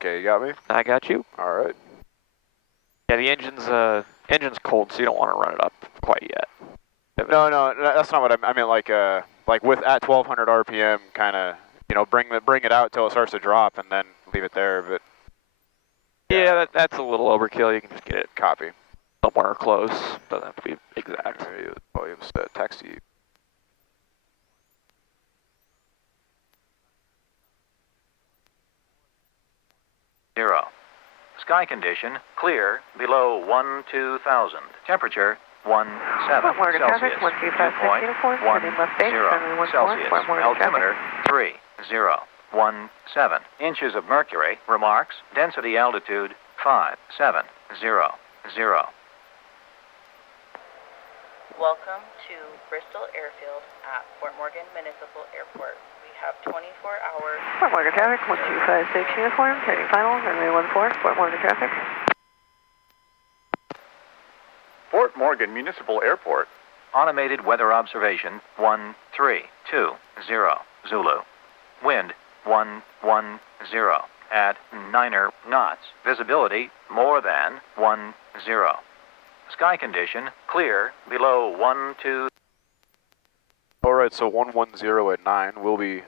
Okay, you got me? I got you. All right. Yeah, the engine's cold, so you don't want to run it up quite yet. No, that's not what I meant. Like with at 1200 RPM, kind of, you know, bring it out till it starts to drop, and then leave it there. But yeah, that's a little overkill. You can just get it copy somewhere close. Doesn't have to be exact. Volume set taxi. Zero. Sky condition clear below 12,000. Temperature 17 Celsius. Viewpoint 10 Celsius. Altimeter 3017. Inches of mercury. Remarks. Density altitude 5700. Welcome to Bristol Airfield at Fort Morgan Municipal Airport. We have 24 hours. Fort Morgan traffic, 1256 uniform, turning final, runway 14, Fort Morgan traffic. Fort Morgan Municipal Airport. Automated weather observation 1320 Zulu. Wind 110 at 9 knots. Visibility more than 10. Sky condition clear below 12. All right, so 110 at 9 will be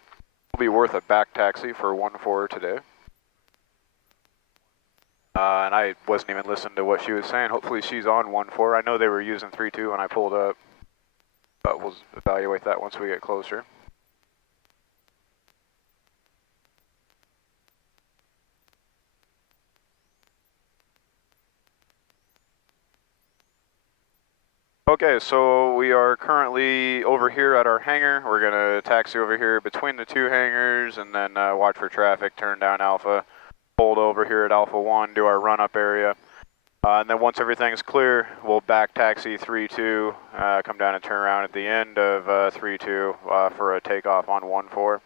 worth a back taxi for 14 today. And I wasn't even listening to what she was saying. Hopefully she's on 14. I know they were using 32 when I pulled up, but we'll evaluate that once we get closer. Okay, so we are currently over here at our hangar. We're going to taxi over here between the two hangars and then watch for traffic, turn down Alpha, hold over here at Alpha 1, do our run-up area. And then once everything's clear, we'll back taxi 32, come down and turn around at the end of 32 for a takeoff on 14.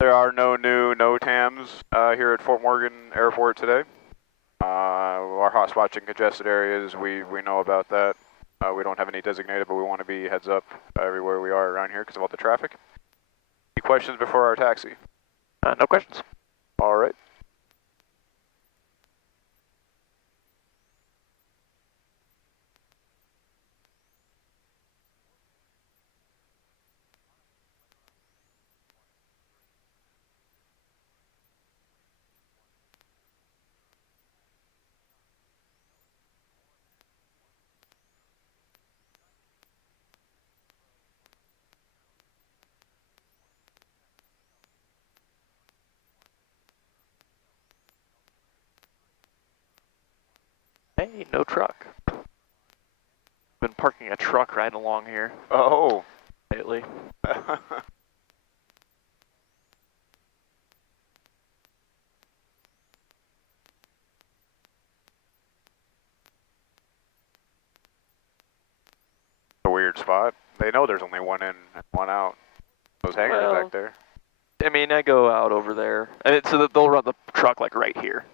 There are no new NOTAMs here at Fort Morgan Airport today. Our hotspots in congested areas, we know about that. We don't have any designated, but we want to be heads up everywhere we are around here because of all the traffic. Any questions before our taxi? No questions. All right. Hey, no truck. Been parking a truck right along here Oh. lately. A weird spot. They know there's only one in and one out. Those hangars back there. I mean, I go out over there. So they'll run the truck like right here.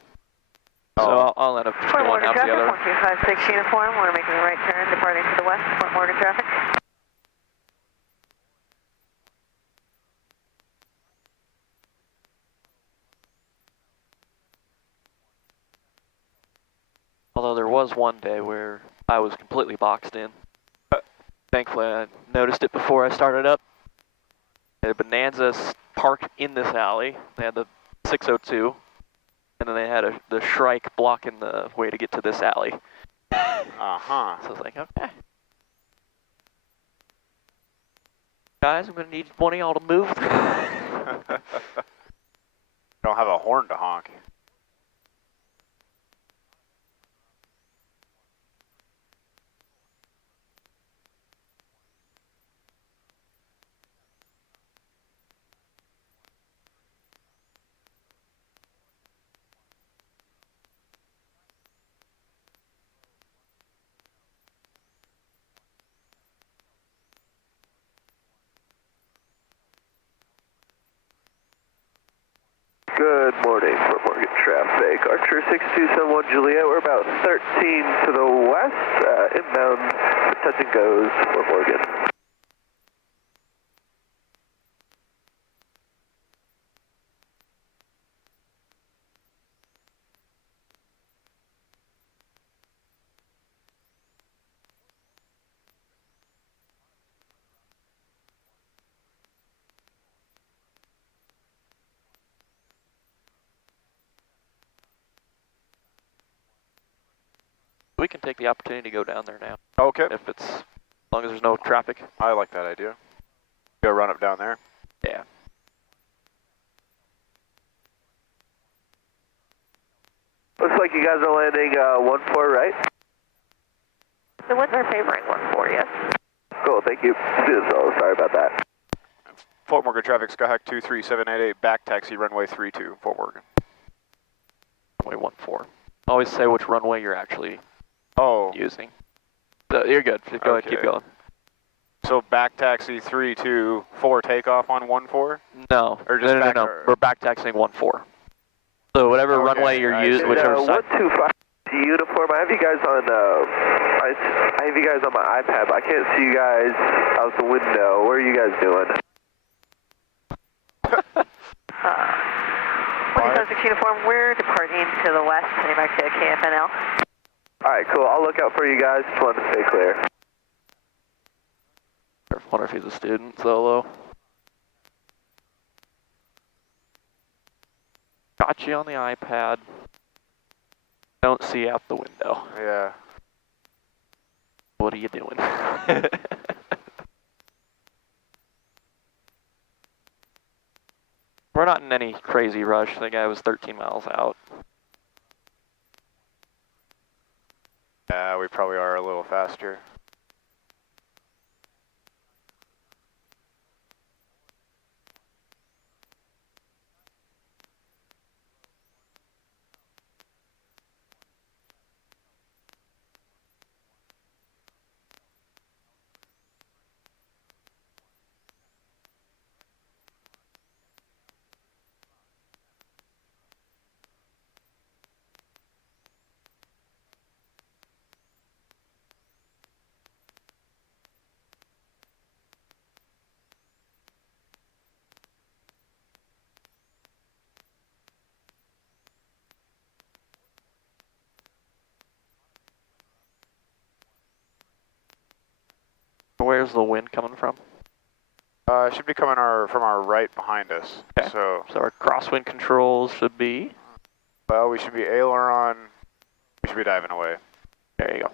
So I'll end up just Fort going Morgan out traffic, together. 1256 uniform, we're making a right turn, departing to the west, Fort Morgan traffic. Although there was one day where I was completely boxed in. Thankfully, I noticed it before I started up. They had a Bonanza parked in this alley. They had the 602, and then they had the Shrike blocking the way to get to this alley. Uh-huh. So I was like, okay. Guys, I'm going to need one of y'all to move. Don't have a horn to honk. Good morning, Fort Morgan traffic. Archer 6271 Juliet, we're about 13 to the west, inbound, touch and goes, Fort Morgan. We can take the opportunity to go down there now, Okay, if it's, as long as there's no traffic. I like that idea. Go run up down there. Yeah. Looks like you guys are landing 1-4, right? The winds are favoring 1-4, yes. Cool, thank you. Sorry about that. Fort Morgan traffic, Skyhawk 23788, back taxi runway 32, Fort Morgan. Runway 14. Always say which runway you're actually Oh, using. So you're good. Just go ahead, keep Okay. going. so back taxi 32 for takeoff on 14? No, Or just no. back We're back taxiing 14. So whatever Okay, runway you're I using, see. whichever side. 125 uniform. I have you guys on. I have you guys on my iPad. But I can't see you guys out the window. What are you guys doing? 126 uniform, we're departing to the west, heading back to KFNL. All right, cool. I'll look out for you guys. Just wanted to stay clear. I wonder if he's a student solo. Got you on the iPad. Don't see out the window. Yeah. What are you doing? We're not in any crazy rush. The guy was 13 miles out. Yeah, we probably are a little faster. Where's the wind coming from? It should be coming from our right behind us. Okay. So, So our crosswind controls should be. well, we should be aileron. We should be diving away. There you go.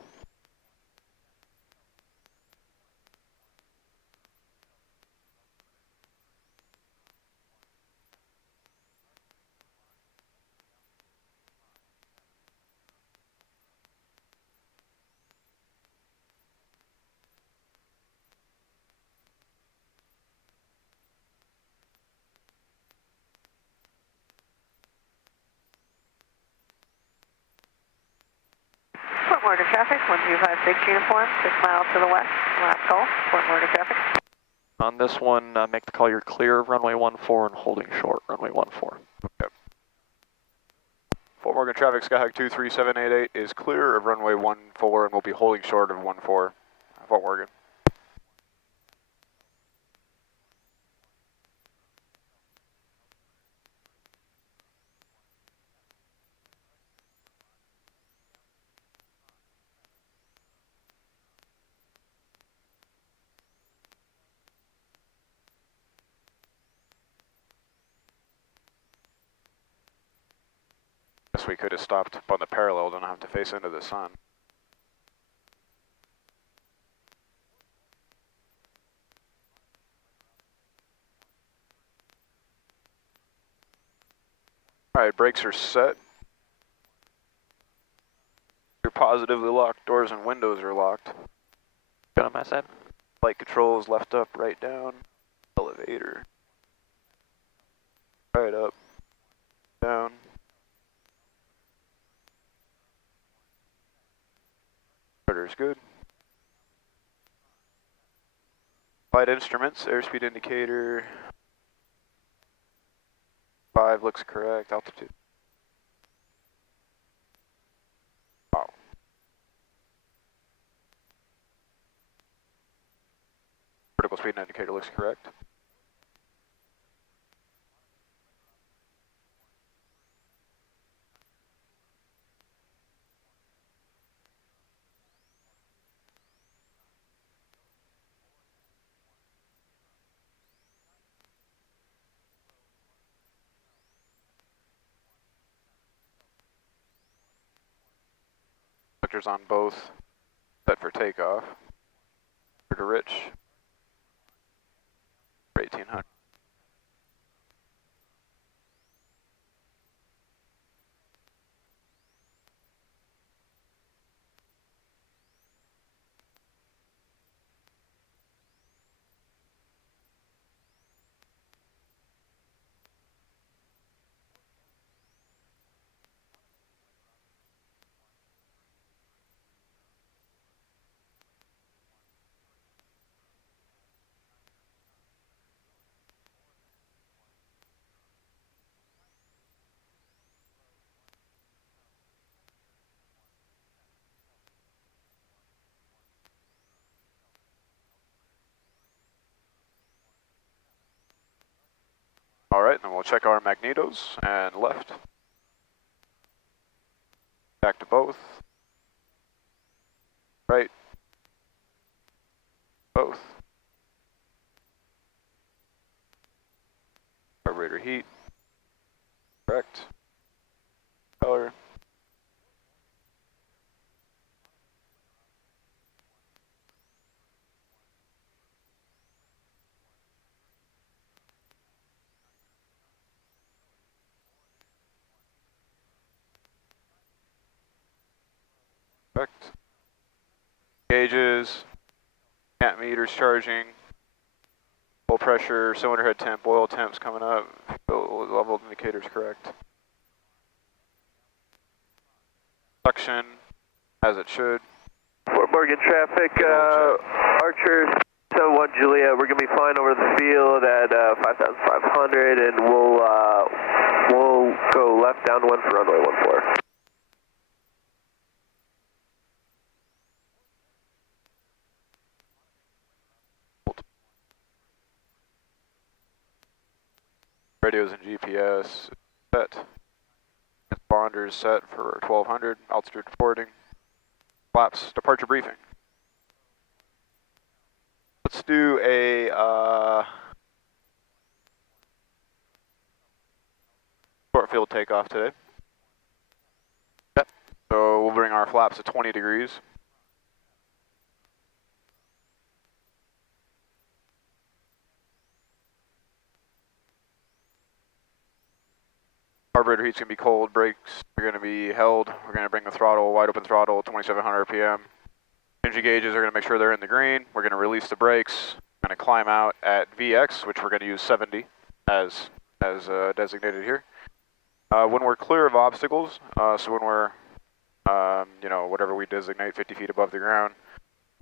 Fort Morgan traffic, 1256 uniform, 6 miles to the west, last call, Fort Morgan traffic. On this one, make the call you're clear of runway 14 and holding short runway 14. Fort Morgan traffic, Skyhawk 23788 is clear of runway 14 and will be holding short of 14, Fort Morgan. Guess we could have stopped up on the parallel, don't have to face into the sun. Alright, brakes are set. You're positively locked, doors and windows are locked. Good on my side. Light controls left up, right down. Elevator. Right up. Down. Starter's good. Flight instruments, airspeed indicator. 5 looks correct, altitude. Wow. Vertical speed indicator looks correct. Sectors on both. Set for takeoff. To Rich. For 1800. Alright, then we'll check our magnetos and left. Back to both. Right. Both. Carburetor heat. Correct. Color. Correct. Gauges. Cat meters charging. Full pressure, cylinder head temp, oil temps coming up. Fuel level indicators correct. Suction, as it should. Fort Morgan traffic, Archer 71 Juliet, we're going to be flying over the field at 5,500 and we'll go left downwind for runway 14. Radios and GPS set. Bonders set for 1200. Altitude reporting. Flaps departure briefing. Let's do a short field takeoff today. Yep. So we'll bring our flaps to 20 degrees. Carburetor heat's going to be cold, brakes are going to be held. We're going to bring the throttle, wide open throttle, 2700 RPM. Engine gauges are going to make sure they're in the green. We're going to release the brakes. We're going to climb out at VX, which we're going to use 70 as designated here. When we're clear of obstacles, so when we're, you know, whatever we designate 50 feet above the ground,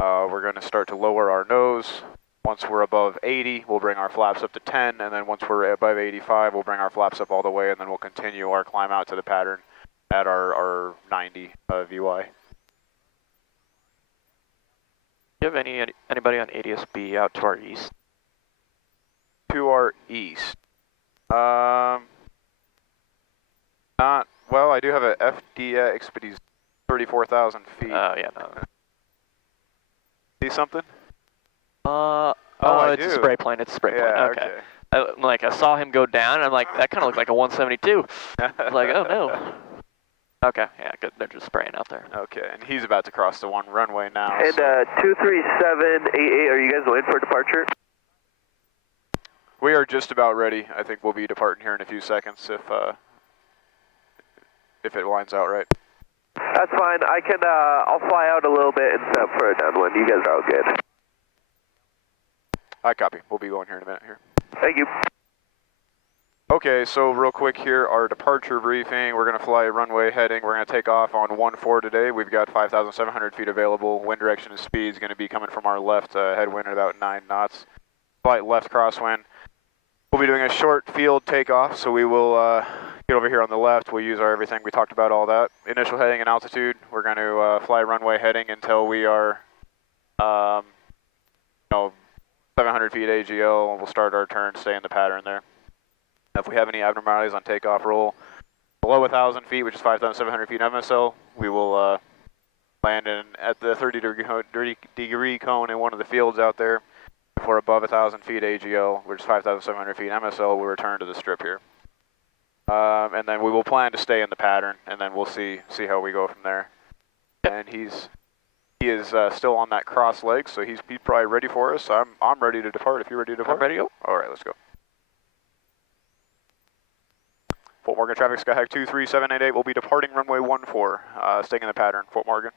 we're going to start to lower our nose. Once we're above 80, we'll bring our flaps up to 10, and then once we're above 85, we'll bring our flaps up all the way, and then we'll continue our climb out to the pattern at our 90 VY. Do you have anybody on ADS-B out to our east? To our east. Not, well, I do have a FDX, but he's 34,000 feet. Yeah, no. See something? Oh, I it's do. a spray plane. It's a spray plane. Yeah, Okay. I saw him go down, and I'm like, that kind of looked like a 172. I was like, oh no. Okay, yeah, good. They're just spraying out there. Okay, and he's about to cross the one runway now. And 23788, are you guys waiting for departure? We are just about ready. I think we'll be departing here in a few seconds if it lines out right. That's fine. I'll fly out a little bit and set up for a downwind. You guys are all good. I copy. We'll be going here in a minute here. Thank you. Okay, so real quick here, our departure briefing. We're going to fly runway heading. We're going to take off on 14 today. We've got 5,700 feet available. Wind direction and speed is going to be coming from our left headwind at about 9 knots. Slight left crosswind. We'll be doing a short field takeoff, so we will get over here on the left. We'll use our everything. We talked about all that. Initial heading and altitude. We're going to fly runway heading until we are, 700 feet AGL, and we'll start our turn, stay in the pattern there. If we have any abnormalities on takeoff roll below 1,000 feet, which is 5,700 feet MSL, we will land at the 30 degree cone in one of the fields out there. If we're above 1,000 feet AGL, which is 5,700 feet MSL, we'll return to the strip here. And then we will plan to stay in the pattern, and then we'll see how we go from there. and he is still on that cross leg, so he's probably ready for us. I'm ready to depart. If you're ready to depart, I'm ready to go. All right, let's go. Fort Morgan traffic, Skyhawk 23788 will be departing runway 14, staying in the pattern, Fort Morgan.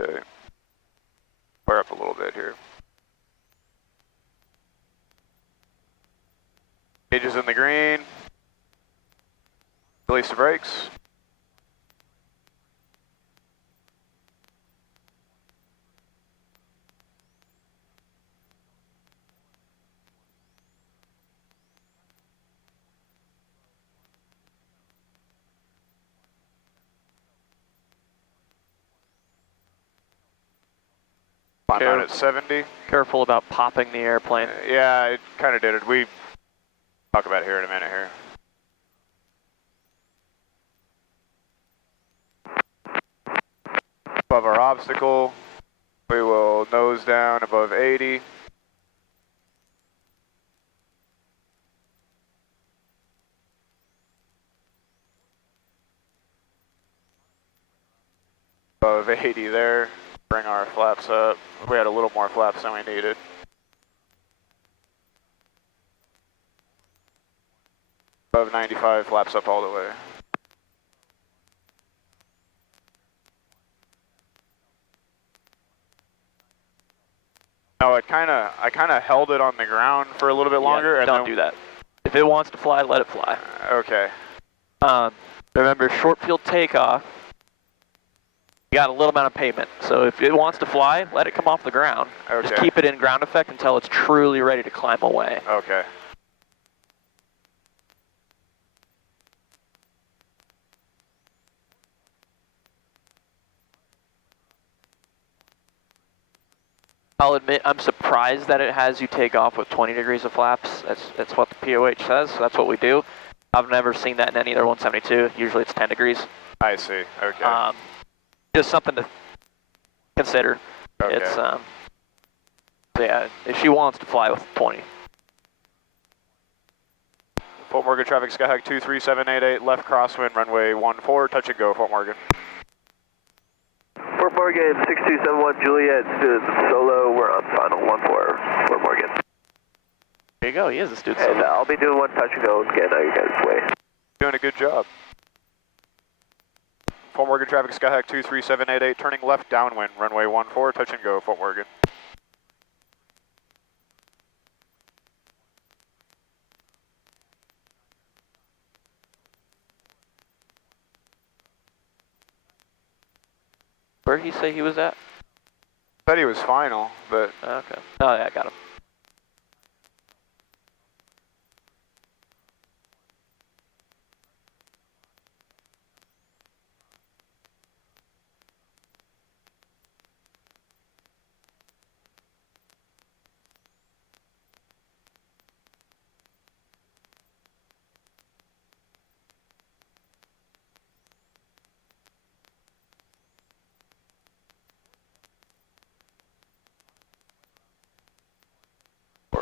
Okay. Fire up a little bit here. Gauges in the green. Release the brakes. Climb out at 70. Careful about popping the airplane. Yeah, it kind of did it. We talk about it here in a minute here. Above our obstacle, we will nose down above 80. Above 80 there. Bring our flaps up. We had a little more flaps than we needed. Above 95, flaps up all the way. No, I kind of held it on the ground for a little bit longer. Yeah, and don't then, do that. If it wants to fly, let it fly. Okay. Remember, short field takeoff, you got a little amount of payment. So if it wants to fly, let it come off the ground. Okay. Just keep it in ground effect until it's truly ready to climb away. Okay. I'll admit, I'm surprised that it has you take off with 20 degrees of flaps. That's what the POH says, so that's what we do. I've never seen that in any other 172. Usually it's 10 degrees. I see. Okay. Just something to consider. Okay. It's, so yeah, if she wants to fly with 20. Fort Morgan traffic, Skyhawk 23788, left crosswind, runway 14, touch and go, Fort Morgan. Fort Morgan 6271 Juliet, student solo, we're on final 14, Fort Morgan. There you go, he is a student. And I'll be doing one touch and go and get out of your guys' way. Doing a good job. Fort Morgan traffic, Skyhawk 23788, turning left downwind, runway 14, touch and go, Fort Morgan. Where did he say he was at? Said he was final, but Okay. Oh yeah, I got him.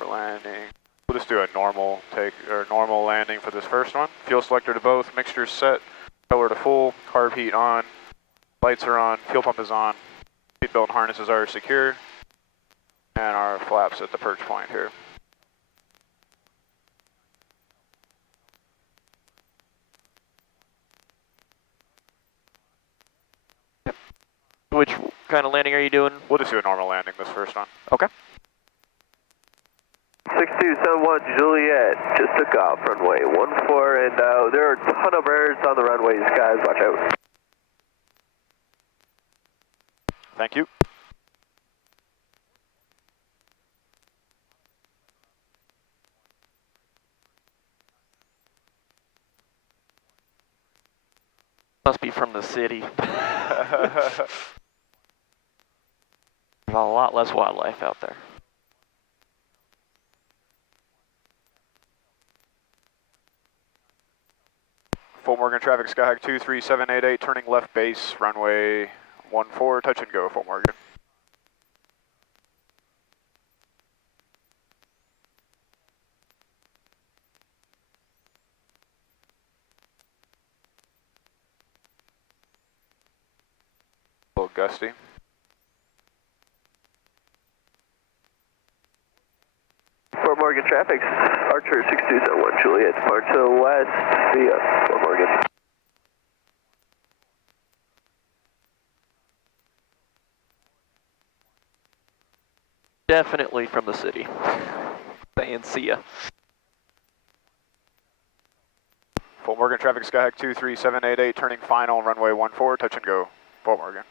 we're landing. We'll just do a normal normal landing for this first one. Fuel selector to both, mixture set, propeller to full, carb heat on, lights are on, fuel pump is on, seatbelt and harnesses are secure, and our flaps at the perch point here. Which kind of landing are you doing? We'll just do a normal landing this first one. Okay. 6271 Juliet, just took off runway 14, and there are a ton of birds on the runways, guys, watch out. Thank you. Must be from the city. There's a lot less wildlife out there. Fort Morgan traffic, Skyhawk 23788, turning left base, runway 14, touch and go, Fort Morgan. A little gusty. Fort Morgan traffic, Archer 6271 Juliet, depart to the west via Fort Morgan. Definitely from the city. Saying see ya. Fort Morgan traffic, Skyhawk 23788, turning final, runway 14, touch and go, Fort Morgan.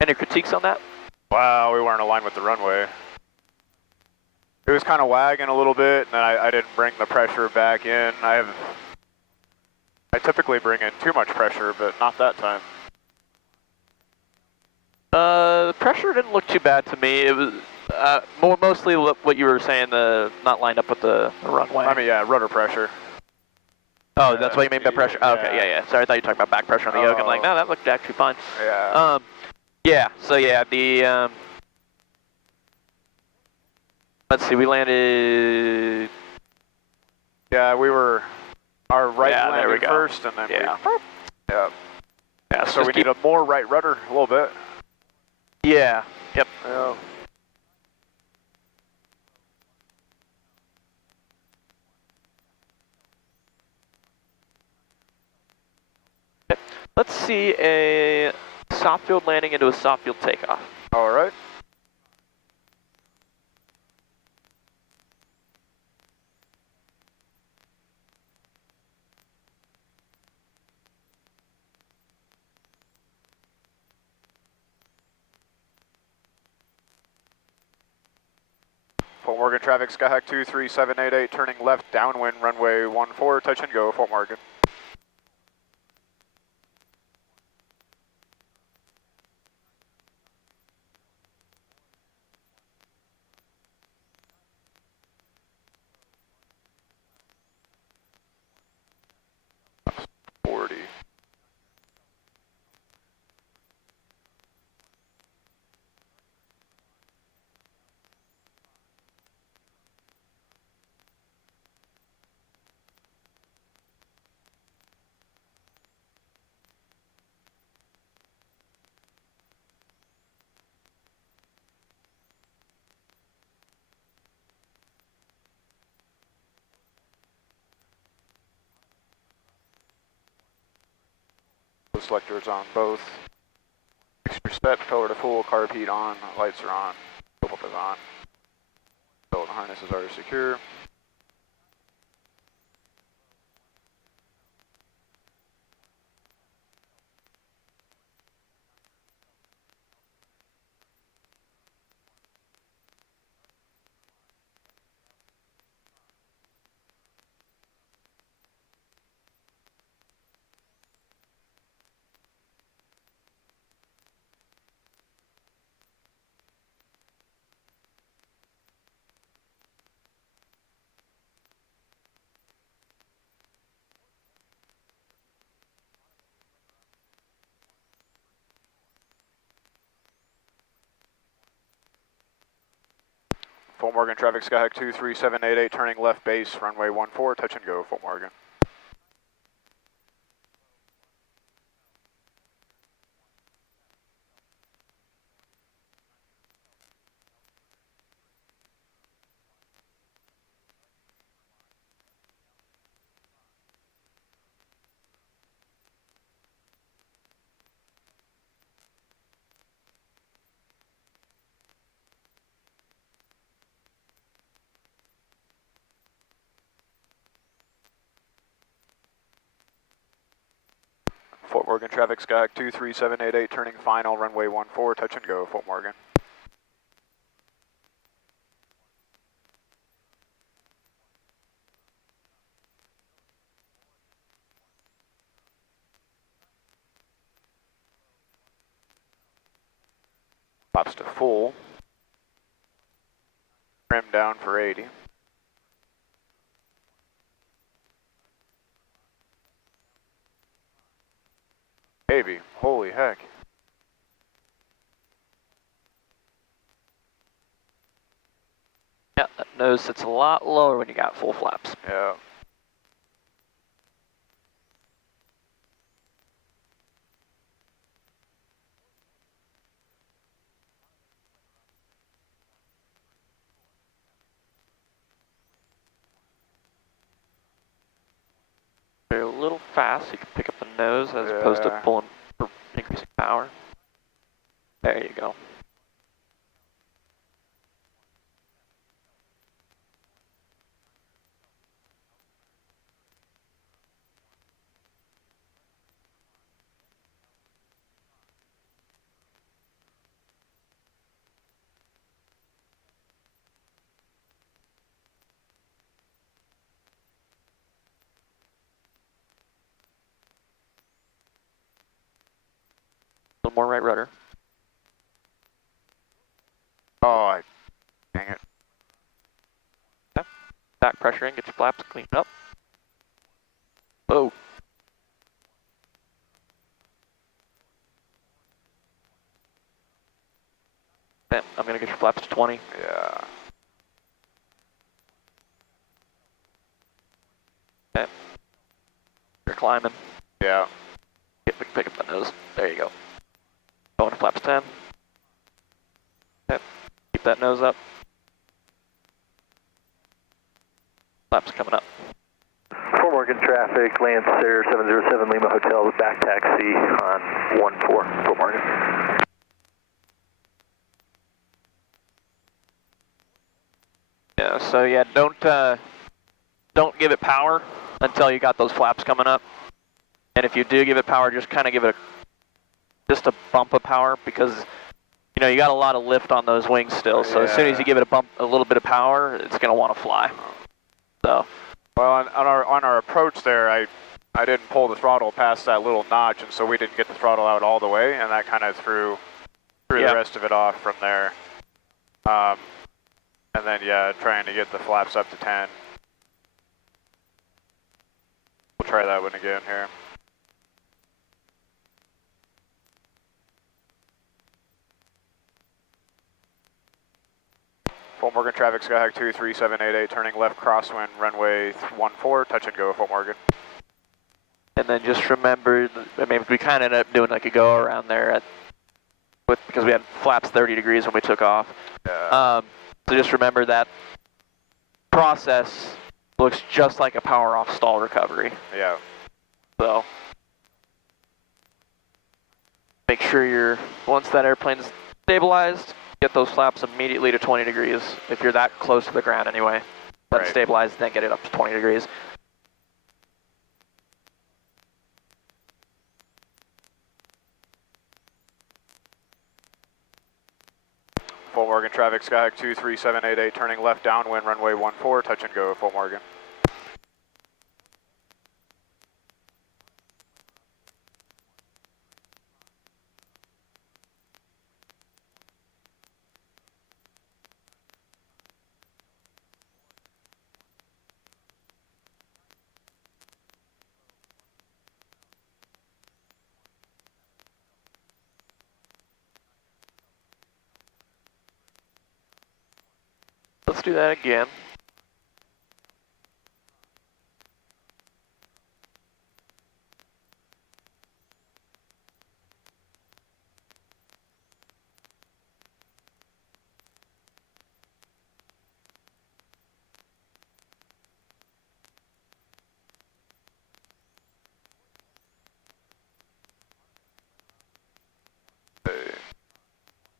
Any critiques on that? Wow, we weren't aligned with the runway. It was kind of wagging a little bit, and then I didn't bring the pressure back in. I typically bring in too much pressure, but not that time. The pressure didn't look too bad to me. It was mostly what you were saying, not lined up with the runway. I mean, yeah, rudder pressure. Oh, that's what you mean by pressure? Oh, okay, yeah. Sorry, I thought you were talking about back pressure on the yoke. I'm like, no, that looked actually fine. Yeah. Yeah, so yeah, let's see, we landed... Yeah, our right Yeah, there we landed go. first, and then Yeah. Yeah, so we need a more right rudder, a little bit. Yeah, yep. Yeah. Let's see a soft field landing into a soft field takeoff. All right. Fort Morgan traffic, Skyhawk 23788, turning left downwind, runway 14, touch and go, Fort Morgan. selectors on both. Fix your set, propeller to full, carb heat on, lights are on, scope up is on. Belt and harnesses are secure. Fort Morgan traffic, Skyhawk 23788, turning left base, runway 14, touch and go, Fort Morgan. Fort Morgan traffic, Skyhawk 23788, turning final, runway 14, touch and go, Fort Morgan. Flaps to full. Trim down for 80. Baby, holy heck. Yeah, that nose sits a lot lower when you got full flaps. Yeah. They're a little fast, so you can pick up the nose as opposed to Yeah. pulling for increasing power. There you go. A little more right rudder. Oh, dang it. Back pressure in, get your flaps cleaned up. Whoa. Bam, I'm gonna get your flaps to 20. Yeah. Okay. You're climbing. Yeah. Pick up that nose. There you go. Going to flaps 10. Okay. Keep that nose up. Flaps coming up. Fort Morgan traffic, Lancer 707 Lima Hotel with back taxi on 14, Fort Morgan. Yeah, so yeah, don't give it power until you got those flaps coming up. And if you do give it power, just kind of give it just a bump of power, because you know you got a lot of lift on those wings still. So as soon as you give it a little bit of power, it's gonna want to fly. So. Well, on our approach there, I didn't pull the throttle past that little notch, and so we didn't get the throttle out all the way, and that kind of threw the rest of it off from there. And then yeah, trying to get the flaps up to 10. We'll try that one again here. Fort Morgan traffic, Skyhawk 23788, turning left crosswind, runway 14, touch and go, Fort Morgan. And then just remember, I mean, we kind of ended up doing like a go around there because we had flaps 30 degrees when we took off. Yeah. So just remember that process looks just like a power off stall recovery. Yeah. So sure once that airplane's stabilized, get those flaps immediately to 20 degrees if you're that close to the ground anyway. Let it Right. stabilize, then get it up to 20 degrees. Fort Morgan traffic, Skyhawk 23788, turning left downwind, runway 14, touch and go, Fort Morgan. Let's do that again.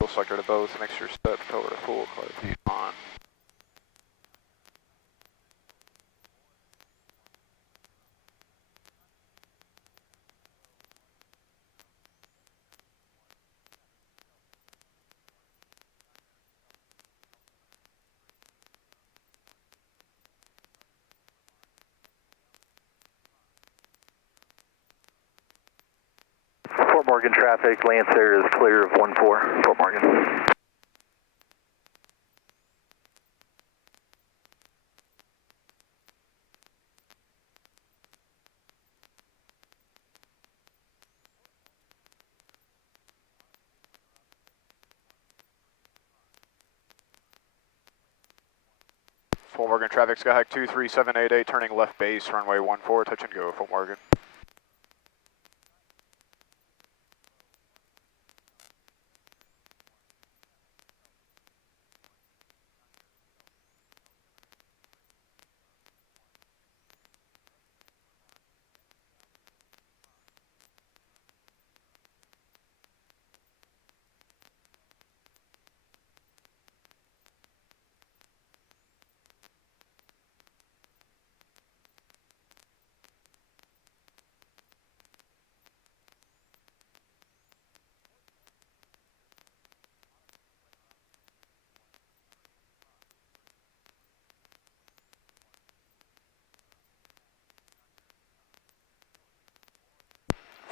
Full selector to both, make sure set over to full, clarity on. Fort Morgan traffic, Lancer is clear of 14, Fort Morgan. Fort Morgan traffic, Skyhawk 23788, turning left base, runway 14, touch and go, Fort Morgan.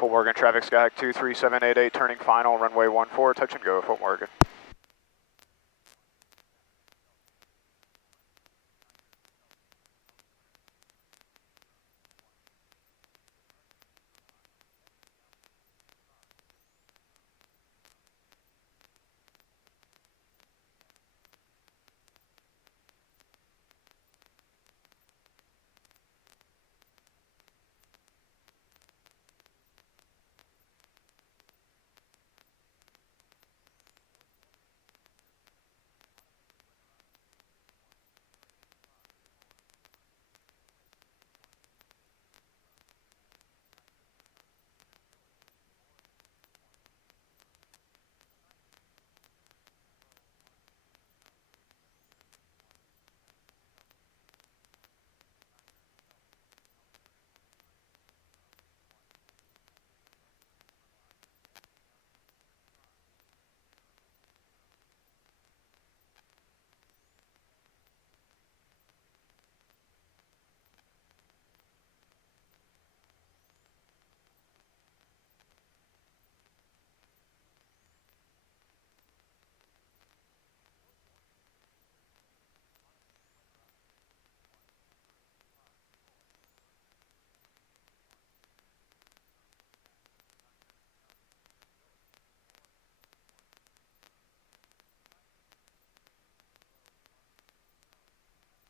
Fort Morgan traffic, Skyhawk 23788, turning final, runway 14, touch and go, Fort Morgan.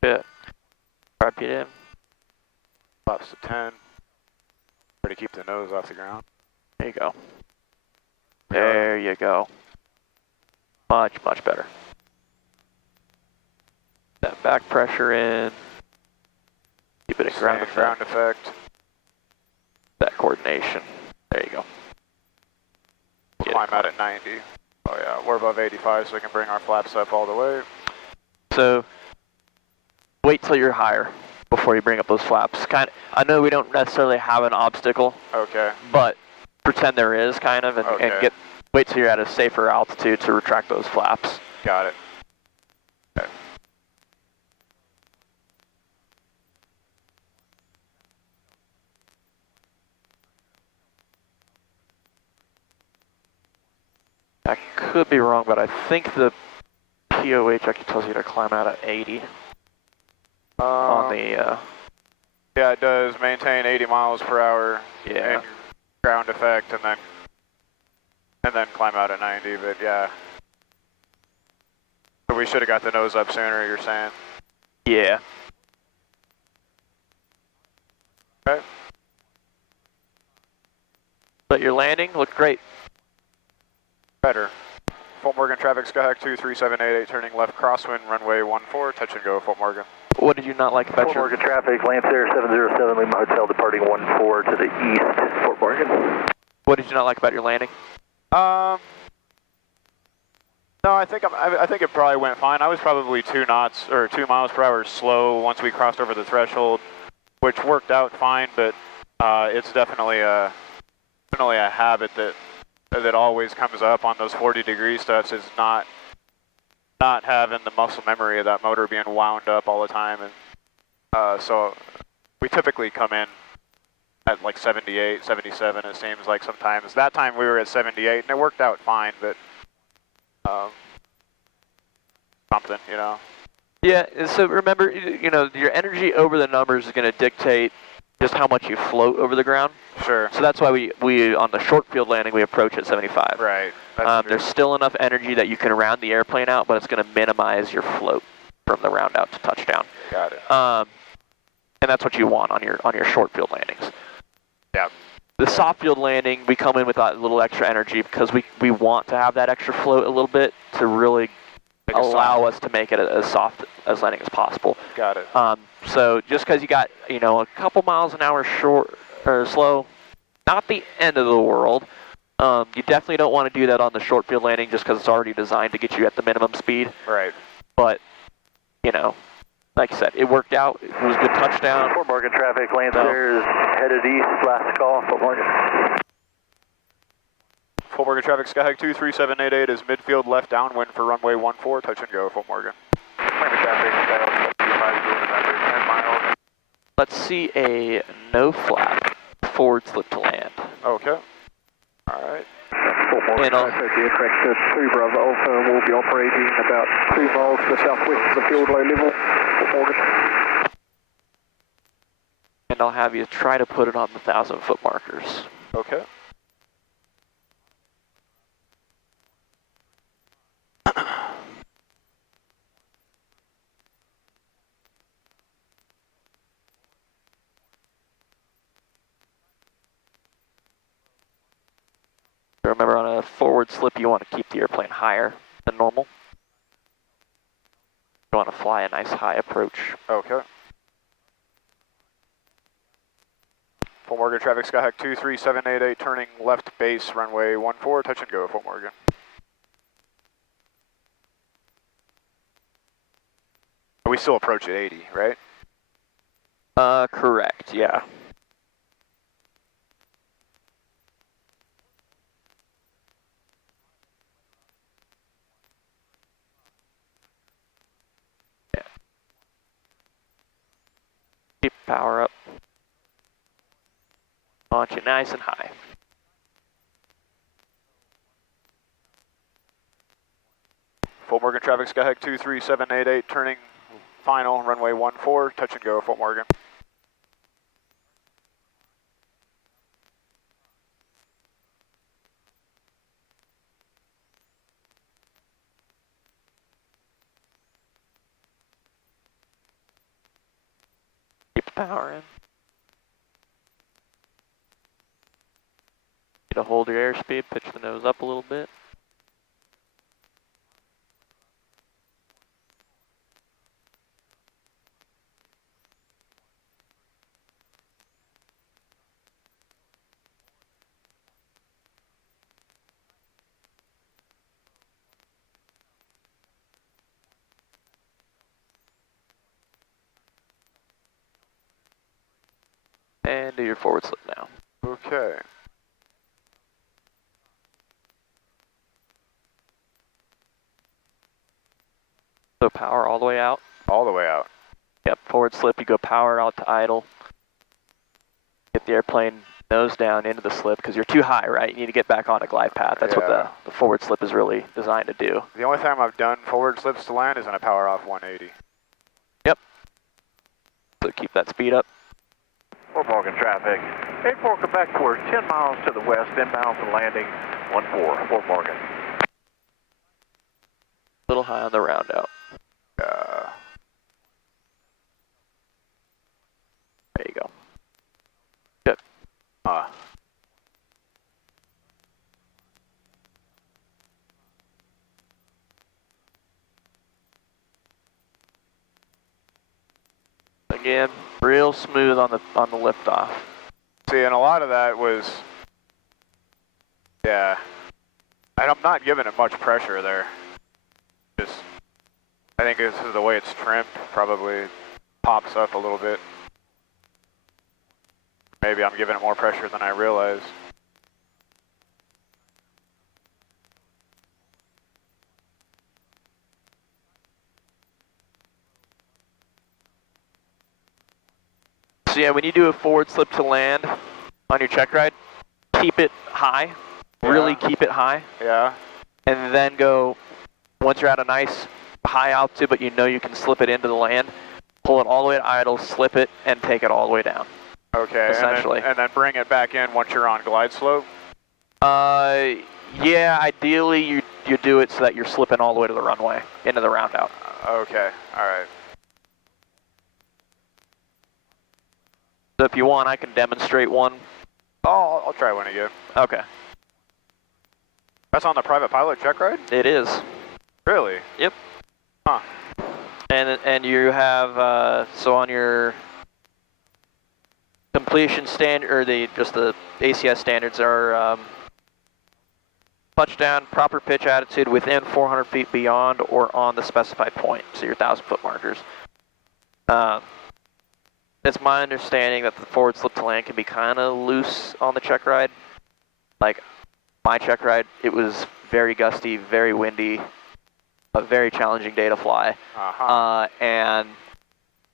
Yeah. RPD in. Flaps to 10. Try to keep the nose off the ground. There you go. There you go. Much, much better. That back pressure in. Keep it at ground effect. Ground effect. That coordination. There you go. Get climb out at 90. Oh yeah, we're above 85, so we can bring our flaps up all the way. So wait till you're higher before you bring up those flaps. I know we don't necessarily have an obstacle, Okay, but pretend there is kind of, and Okay. wait till you're at a safer altitude to retract those flaps. got it. Okay. I could be wrong, but I think the POH actually tells you to climb out at 80 on the, Yeah, it does maintain 80 miles per hour yeah. in ground effect, and then climb out at 90. But yeah, so we should have got the nose up sooner. You're saying? Yeah. Okay. But your landing looked great. Better. Fort Morgan traffic, Skyhawk 23788, turning left crosswind, runway 14, touch and go, Fort Morgan. What did you not like about Fort your... Morgan traffic, Lancer 707 Lima Hotel departing 14 to the east, Fort Morgan. What did you not like about your landing? No, I think I think it probably went fine. I was probably 2 knots or 2 miles per hour slow once we crossed over the threshold, which worked out fine. But it's definitely a habit that always comes up on those 40-degree stuffs, is not having the muscle memory of that motor being wound up all the time, and so we typically come in at like 78, 77. It seems like sometimes. That time we were at 78, and it worked out fine, but. Something, you know. Yeah, and so remember, your energy over the numbers is going to dictate just how much you float over the ground. Sure. So that's why we on the short field landing, we approach at 75. Right. That's true. There's still enough energy that you can round the airplane out, but it's going to minimize your float from the round out to touchdown. Got it. And that's what you want on your short field landings. Yeah. The soft field landing, we come in with that little extra energy because we want to have that extra float a little bit to really allow us to make it as soft as landing as possible. Got it. So just because you got a couple miles an hour short or slow, not the end of the world. You definitely don't want to do that on the short field landing just because it's already designed to get you at the minimum speed. Right. But like I said, it worked out. It was a good touchdown. Fort Morgan traffic, Lancer is headed east, last call, Fort Morgan. Fort Morgan traffic, Skyhawk 23788 is midfield left downwind for runway 14, touch and go, Fort Morgan. Traffic, Skyhawk 252, 10 miles. Let's see a no flap forward slip to land. Okay. All right. Fort Morgan And traffic, aircraft 2 Bravo Alpha will be operating about 2 miles to the southwest of the field low level, Fort Morgan. And I'll have you try to put it on the 1,000-foot markers. Okay. Remember, on a forward slip, you want to keep the airplane higher than normal. You want to fly a nice high approach. Okay. Fort Morgan traffic, Skyhawk 23788, turning left base, runway 14, touch and go, Fort Morgan. We still approach at 80, right? Correct, yeah. Keep power up. Launch it nice and high. Fort Morgan traffic, Skyhawk 23788, turning final, runway 14, touch and go, Fort Morgan. Keep the power in. Need to hold your airspeed, pitch the nose up a little bit. And do your forward slip now. Okay. So power all the way out. All the way out. Yep, forward slip, you go power out to idle. Get the airplane nose down into the slip because you're too high, right? You need to get back on a glide path. That's what Yeah. the forward slip is really designed to do. The only time I've done forward slips to land is in a power off 180. So keep that speed up. Fort Morgan traffic. 84 Quebec Tower, 10 miles to the west, inbound for landing 14, Fort Morgan. A little high on the round out. There you go. Good. Again, real smooth on the liftoff. See, and a lot of that was, yeah, and I'm not giving it much pressure there. Just, I think this is the way it's trimmed, probably pops up a little bit. Maybe I'm giving it more pressure than I realized. So yeah, when you do a forward slip to land on your check ride, keep it high, really Yeah. keep it high, Yeah, and then go, once you're at a nice high altitude, but you know you can slip it into the land, pull it all the way to idle, slip it, and take it all the way down. okay. Essentially. And then bring it back in once you're on glide slope. Yeah, ideally you do it so that you're slipping all the way to the runway, into the round out. Okay, all right. So if you want, I can demonstrate one. I'll try one again. Okay, That's on the private pilot check ride? it is. Really? Yep. Huh. And you have, so on your completion standard, or the ACS standards are touchdown, proper pitch attitude within 400 feet beyond or on the specified point, so your 1,000-foot markers. It's my understanding that the forward slip to land can be kind of loose on the check ride. Like my check ride, it was very gusty, very windy, a very challenging day to fly. Uh-huh. And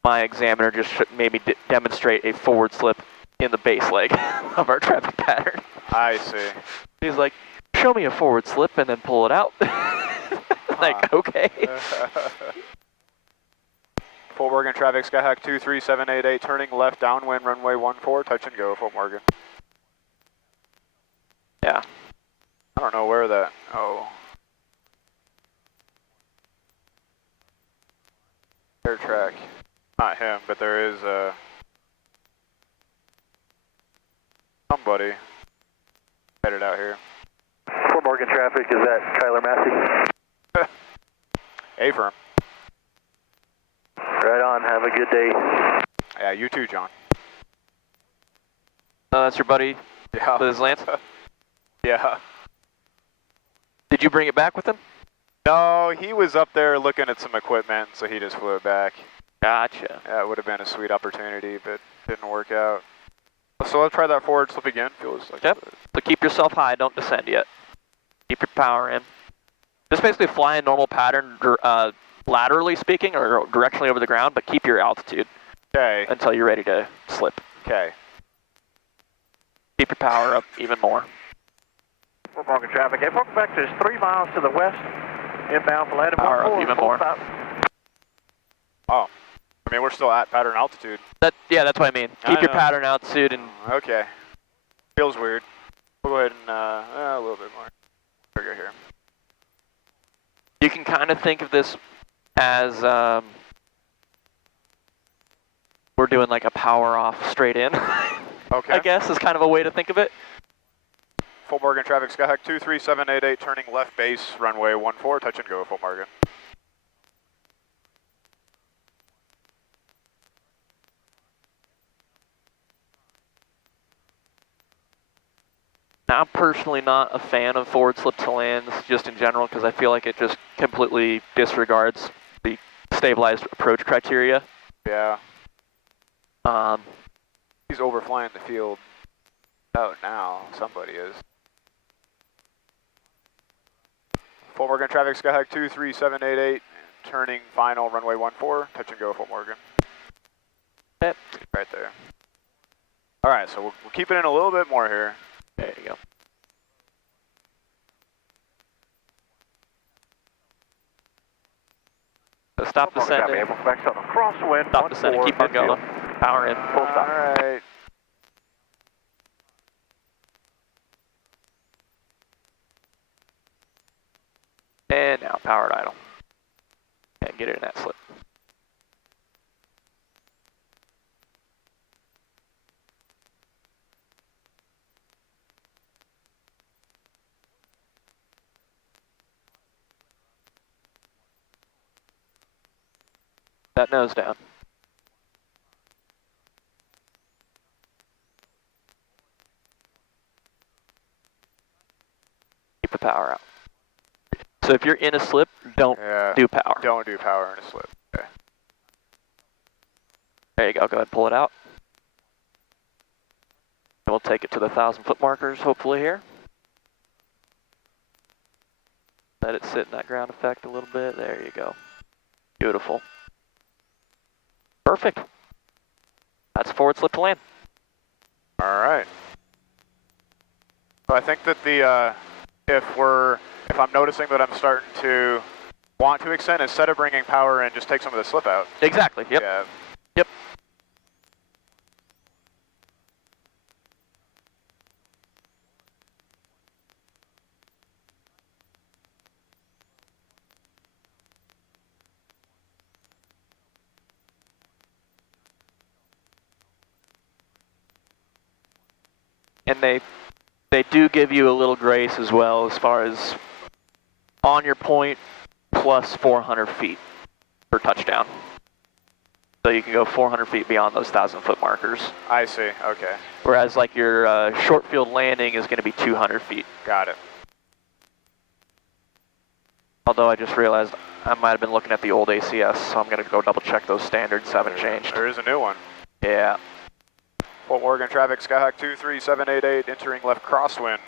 my examiner just made me demonstrate a forward slip in the base leg of our traffic pattern. I see. He's like, show me a forward slip and then pull it out. Like, okay. Fort Morgan traffic, Skyhawk 23788, turning left downwind, runway 14, touch and go, Fort Morgan. Yeah. I don't know where that, oh. Air track. Not him, but there is somebody headed out here. Fort Morgan traffic, is that Kyler Massey? A-firm. Right on, have a good day. Yeah, you too, John. That's your buddy Yeah. with his lance. Yeah. Did you bring it back with him? No, he was up there looking at some equipment, so he just flew it back. Gotcha. Yeah, it would have been a sweet opportunity, but didn't work out. So let's try that forward slip again. Feels like Yep. So keep yourself high, don't descend yet. Keep your power in. Just basically fly a normal pattern, laterally speaking, or directionally over the ground, but keep your altitude Okay. until you're ready to slip. Okay. Keep your power up even more. Fort Morgan traffic. Hey, Fort Quebec is 3 miles to the west, inbound for landing Power up 14, even full more. stop. Oh, I mean we're still at pattern altitude. Yeah, that's what I mean. I Keep your know. pattern altitude and Okay. Feels weird. We'll go ahead and a little bit more. There we go here. you can kind of think of this as we're doing like a power off straight in, Okay. I guess is kind of a way to think of it. Fort Morgan traffic, Skyhawk 23788, turning left base, runway 14, touch and go, Fort Morgan. Now, I'm personally not a fan of forward slip to lands just in general because I feel like it just completely disregards the stabilized approach criteria. Yeah. He's overflying the field out now. Somebody is. Fort Morgan traffic, Skyhawk 23788, turning final runway 14, touch and go Fort Morgan. Yep. Right there. All right, so we'll keep it in a little bit more here. There you go. So stop descending. Back on a crosswind. Stop descending. Keep on going. Power in. Full stop. All right. And now powered idle. And get it in that slip. That nose down. Keep the power out. So if you're in a slip, don't Yeah. do power. Don't do power in a slip. Okay. There you go. Go ahead and pull it out. And we'll take it to the 1,000-foot markers, hopefully here. Let it sit in that ground effect a little bit. There you go. Beautiful. Perfect. That's forward slip to land. All right. So I think that the if I'm noticing that I'm starting to want to extend, instead of bringing power in, just take some of the slip out. Exactly. Yep. Yeah. Yep. And they do give you a little grace as well as far as on your point plus 400 feet per touchdown. So you can go 400 feet beyond those 1,000-foot markers. I see. Okay. Whereas like your short field landing is going to be 200 feet. Got it. Although I just realized I might have been looking at the old ACS, so I'm going to go double check those standards haven't changed. There is a new one. Yeah. Fort Morgan traffic, Skyhawk 23788, entering left crosswind.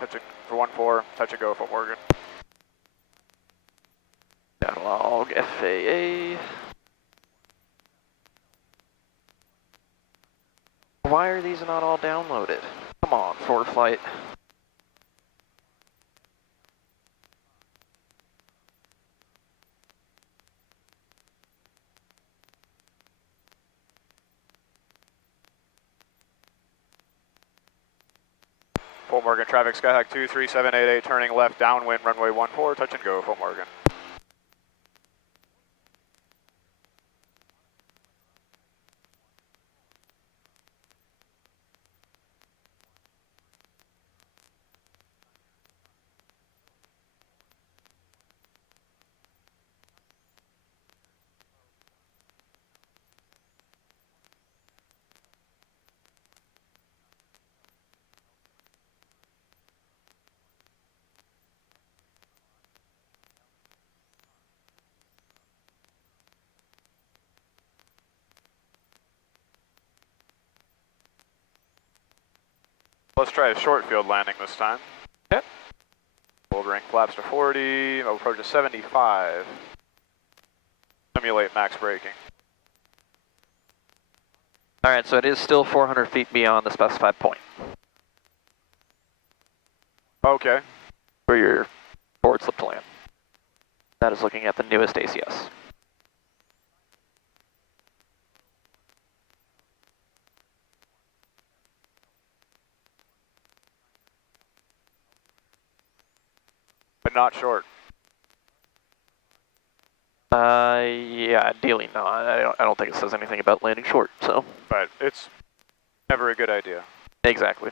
Touch it for 14, touch and go Fort Morgan. Log FAA. Why are these not all downloaded? Come on, ForFlight. Fort Morgan traffic, Skyhawk 23788, turning left downwind, runway 14, touch and go Fort Morgan. Let's try a short field landing this time. Okay. We'll bring flaps to 40, we'll approach to 75. Simulate max braking. Alright, so it is still 400 feet beyond the specified point Okay. for your forward slip to land. That is looking at the newest ACS. But not short. Yeah, ideally not. I don't think it says anything about landing short, so. But it's never a good idea. Exactly.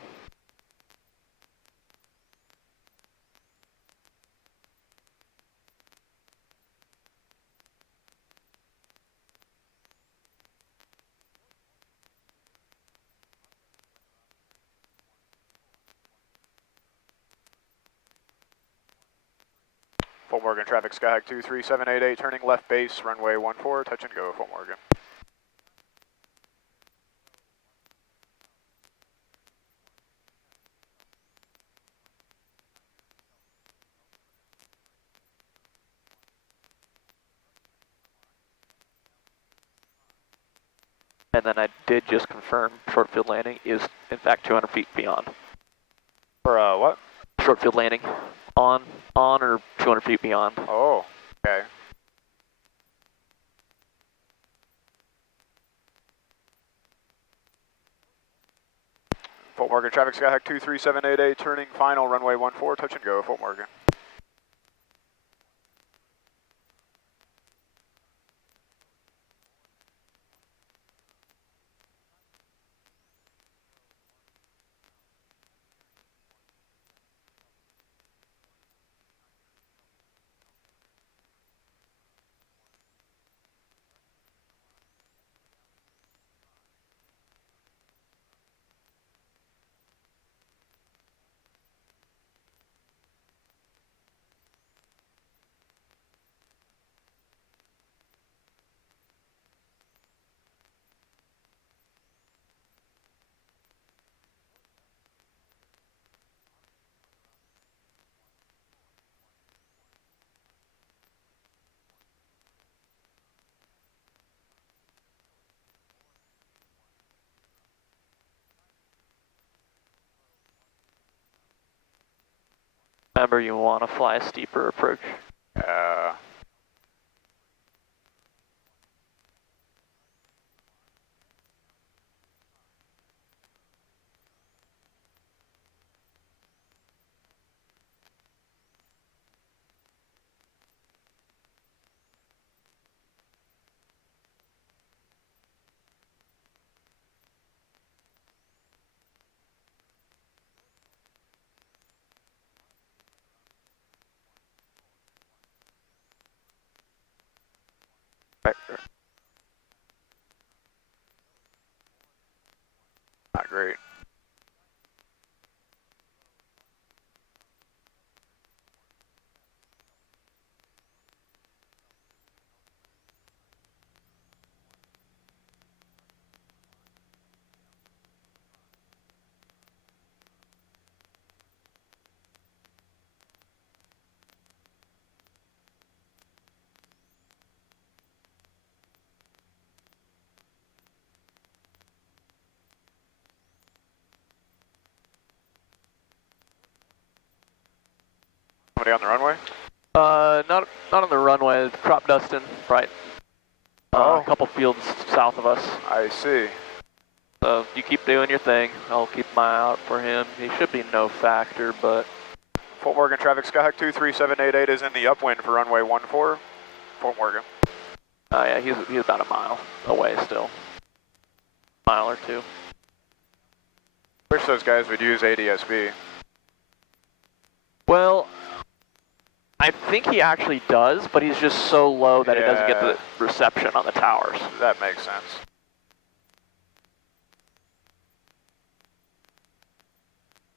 Fort Morgan traffic, Skyhawk 23788, turning left base, runway 14, touch and go Fort Morgan. And then I did just confirm short field landing is in fact 200 feet beyond. For what? Short field landing on or 200 feet beyond. Oh, okay. Fort Morgan traffic, Skyhawk 23788, turning final, runway 14, touch and go, Fort Morgan. Remember, you want to fly a steeper approach. Right. Not great. Somebody on the runway? Not on the runway. Crop dusting, right? Oh. A couple fields south of us. I see. So you keep doing your thing. I'll keep my eye out for him. He should be no factor, but Fort Morgan traffic, Skyhawk 23788 is in the upwind for runway 14, Fort Morgan. yeah, he's about a mile away still. Mile or two. Wish those guys would use ADSB. Well, I think he actually does, but he's just so low that it doesn't get the reception on the towers. That makes sense.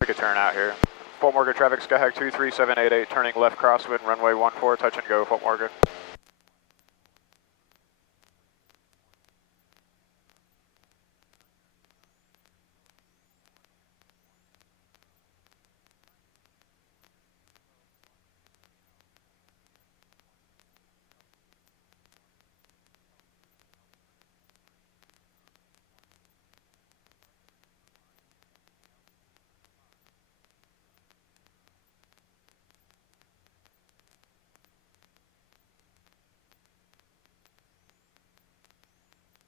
We could turn out here. Fort Morgan traffic, Skyhawk 23788, turning left crosswind, runway 14, touch and go, Fort Morgan.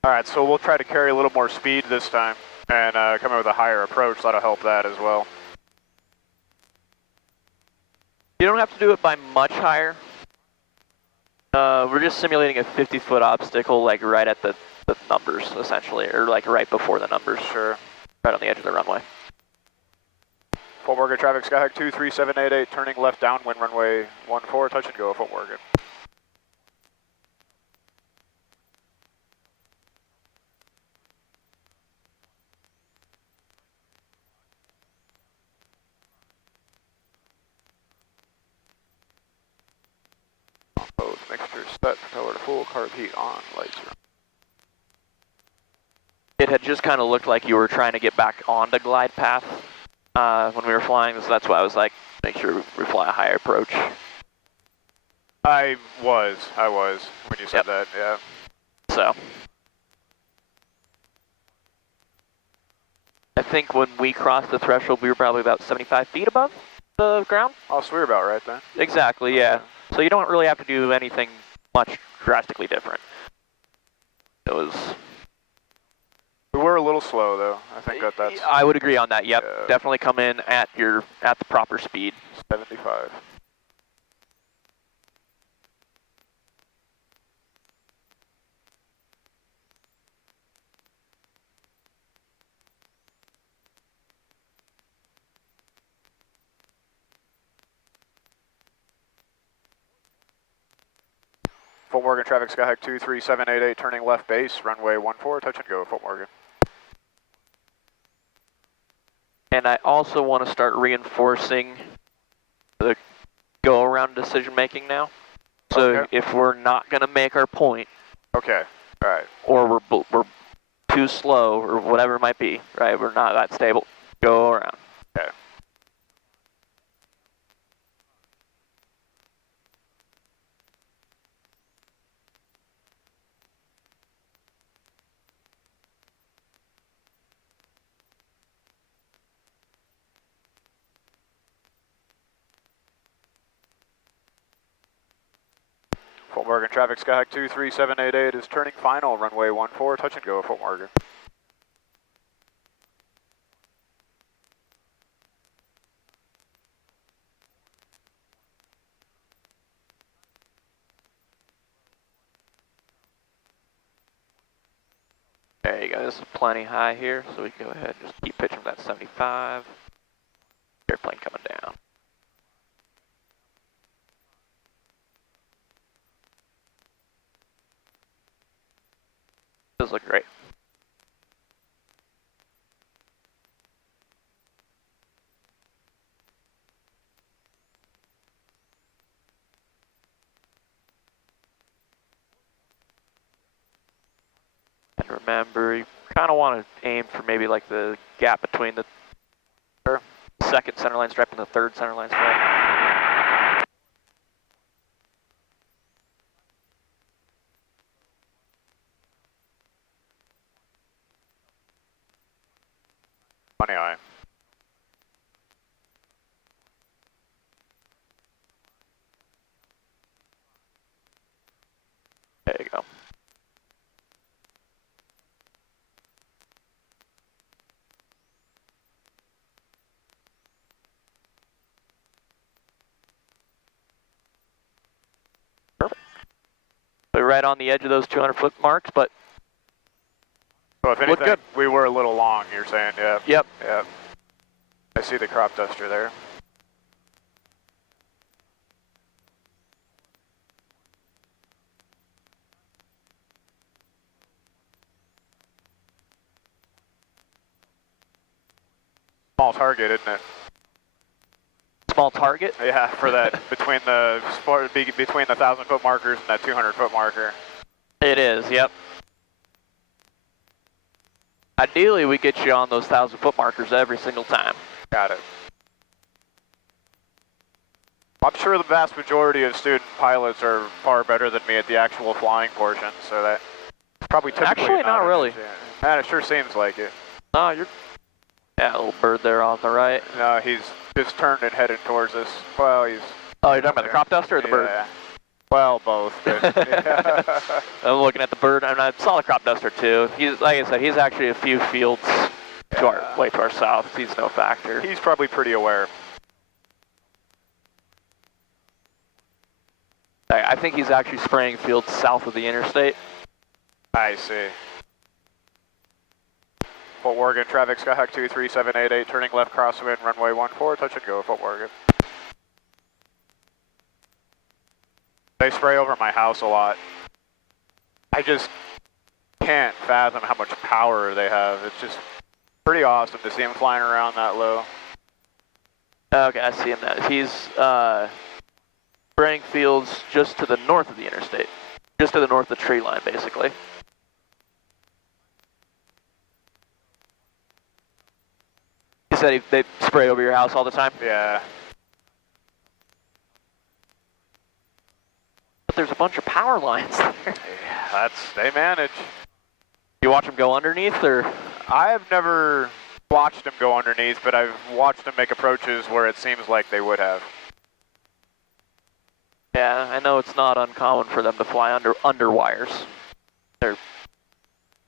Alright, so we'll try to carry a little more speed this time and come in with a higher approach. That'll help that as well. You don't have to do it by much higher. We're just simulating a 50-foot obstacle, like right at the numbers, essentially, or like right before the numbers. Sure. Right on the edge of the runway. Fort Morgan traffic, Skyhawk 23788, turning left downwind, runway 14, touch and go, Fort Morgan. Both mixtures set, propeller to full, carb heat on, lights are on. It had just kind of looked like you were trying to get back onto glide path when we were flying, so that's why I was like, make sure we fly a higher approach. I was, when you said that, yeah. So, I think when we crossed the threshold, we were probably about 75 feet above the ground. Oh, so we were about right then. Exactly, yeah. So you don't really have to do anything much drastically different. It was... We were a little slow though. I think that's I would agree on that, yep. Yeah. Definitely come in at the proper speed. 75. Fort Morgan traffic, Skyhawk 23788, turning left base, runway 14, touch and go, Fort Morgan. And I also want to start reinforcing the go-around decision-making now. So Okay. if we're not going to make our point, Okay, alright. or we're too slow, or whatever it might be, right? We're not that stable. Go around. Okay. Fort Morgan traffic, Skyhawk 23788 is turning final, runway 14, touch and go, Fort Morgan. There you go. This is plenty high here, so we can go ahead and just keep pitching that 75. Airplane coming down. Does look great. And remember, you kind of want to aim for maybe like the gap between the second centerline stripe and the third centerline stripe. Funny eye. There you go. Perfect. We're right on the edge of those 200-foot marks, but So if Look anything, good. we were a little long, you're saying, yeah. yep. Yeah. I see the crop duster there. Small target, isn't it? Small target. Yeah, for that between the 1,000-foot markers and that 200-foot marker. It is, yep. Ideally, we get you on those 1,000-foot markers every single time. Got it. I'm sure the vast majority of student pilots are far better than me at the actual flying portion, so that probably typically Actually, not an really. issue. Man, it sure seems like it. No, you're... Yeah, little bird there on the right. No, he's just turned and headed towards us. Well, he's... Oh, you're talking about the crop duster or the bird? Yeah. Well, both. But yeah. I'm looking at the bird, and I saw the crop duster too. He's, like I said, he's actually a few fields to our way to our south. He's no factor. He's probably pretty aware. I think he's actually spraying fields south of the interstate. I see. Fort Morgan traffic, Skyhawk 23788, turning left crosswind, runway 14, touch and go, Fort Morgan. They spray over my house a lot. I just can't fathom how much power they have. It's just pretty awesome to see him flying around that low. Okay, I see him now. He's spraying fields just to the north of the interstate. Just to the north of the tree line, basically. He said they spray over your house all the time? Yeah. But there's a bunch of power lines there. They manage. You watch them go underneath, or? I have never watched them go underneath, but I've watched them make approaches where it seems like they would have. Yeah, I know it's not uncommon for them to fly under wires. They're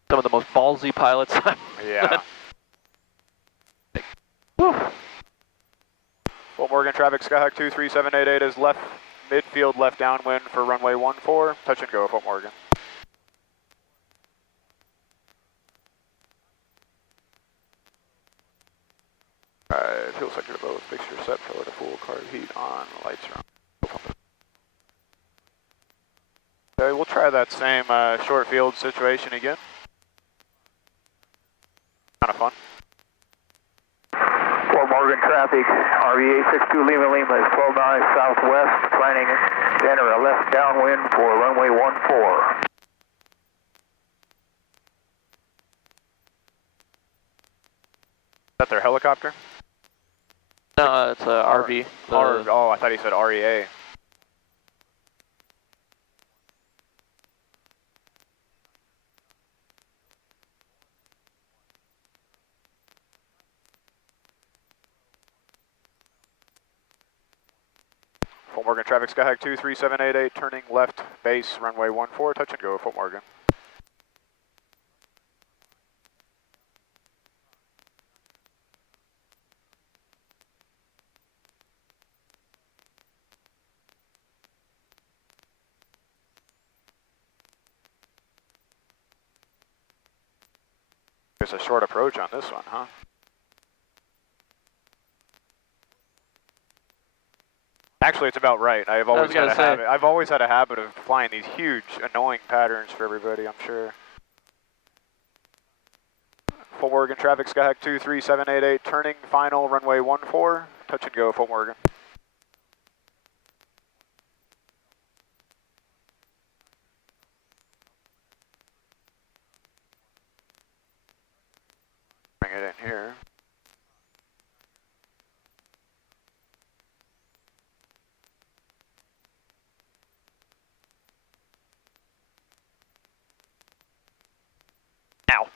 some of the most ballsy pilots. Yeah. Whew. Fort Morgan traffic, Skyhawk 23788 is left midfield, left downwind for runway 14. Touch and go, Fort Morgan. Alright, fuel sector low, fixture set, pillar to full, carb heat on, lights are on. Okay, we'll try that same short field situation again. Kind of fun. Fort Morgan traffic, RV 862 Lima Lima is 12 miles southwest, planning to enter a left downwind for runway 14. Is that their helicopter? No, it's a RV. Oh, I thought he said REA. Fort Morgan traffic, Skyhawk 23788, turning left base, runway 14, touch and go, Fort Morgan. There's a short approach on this one, huh? Actually, it's about right. I've always had a habit. I've always had a habit of flying these huge, annoying patterns for everybody, I'm sure. Fort Morgan traffic, Skyhawk 23788, turning final runway 14, touch and go, Fort Morgan. Bring it in here. Ow.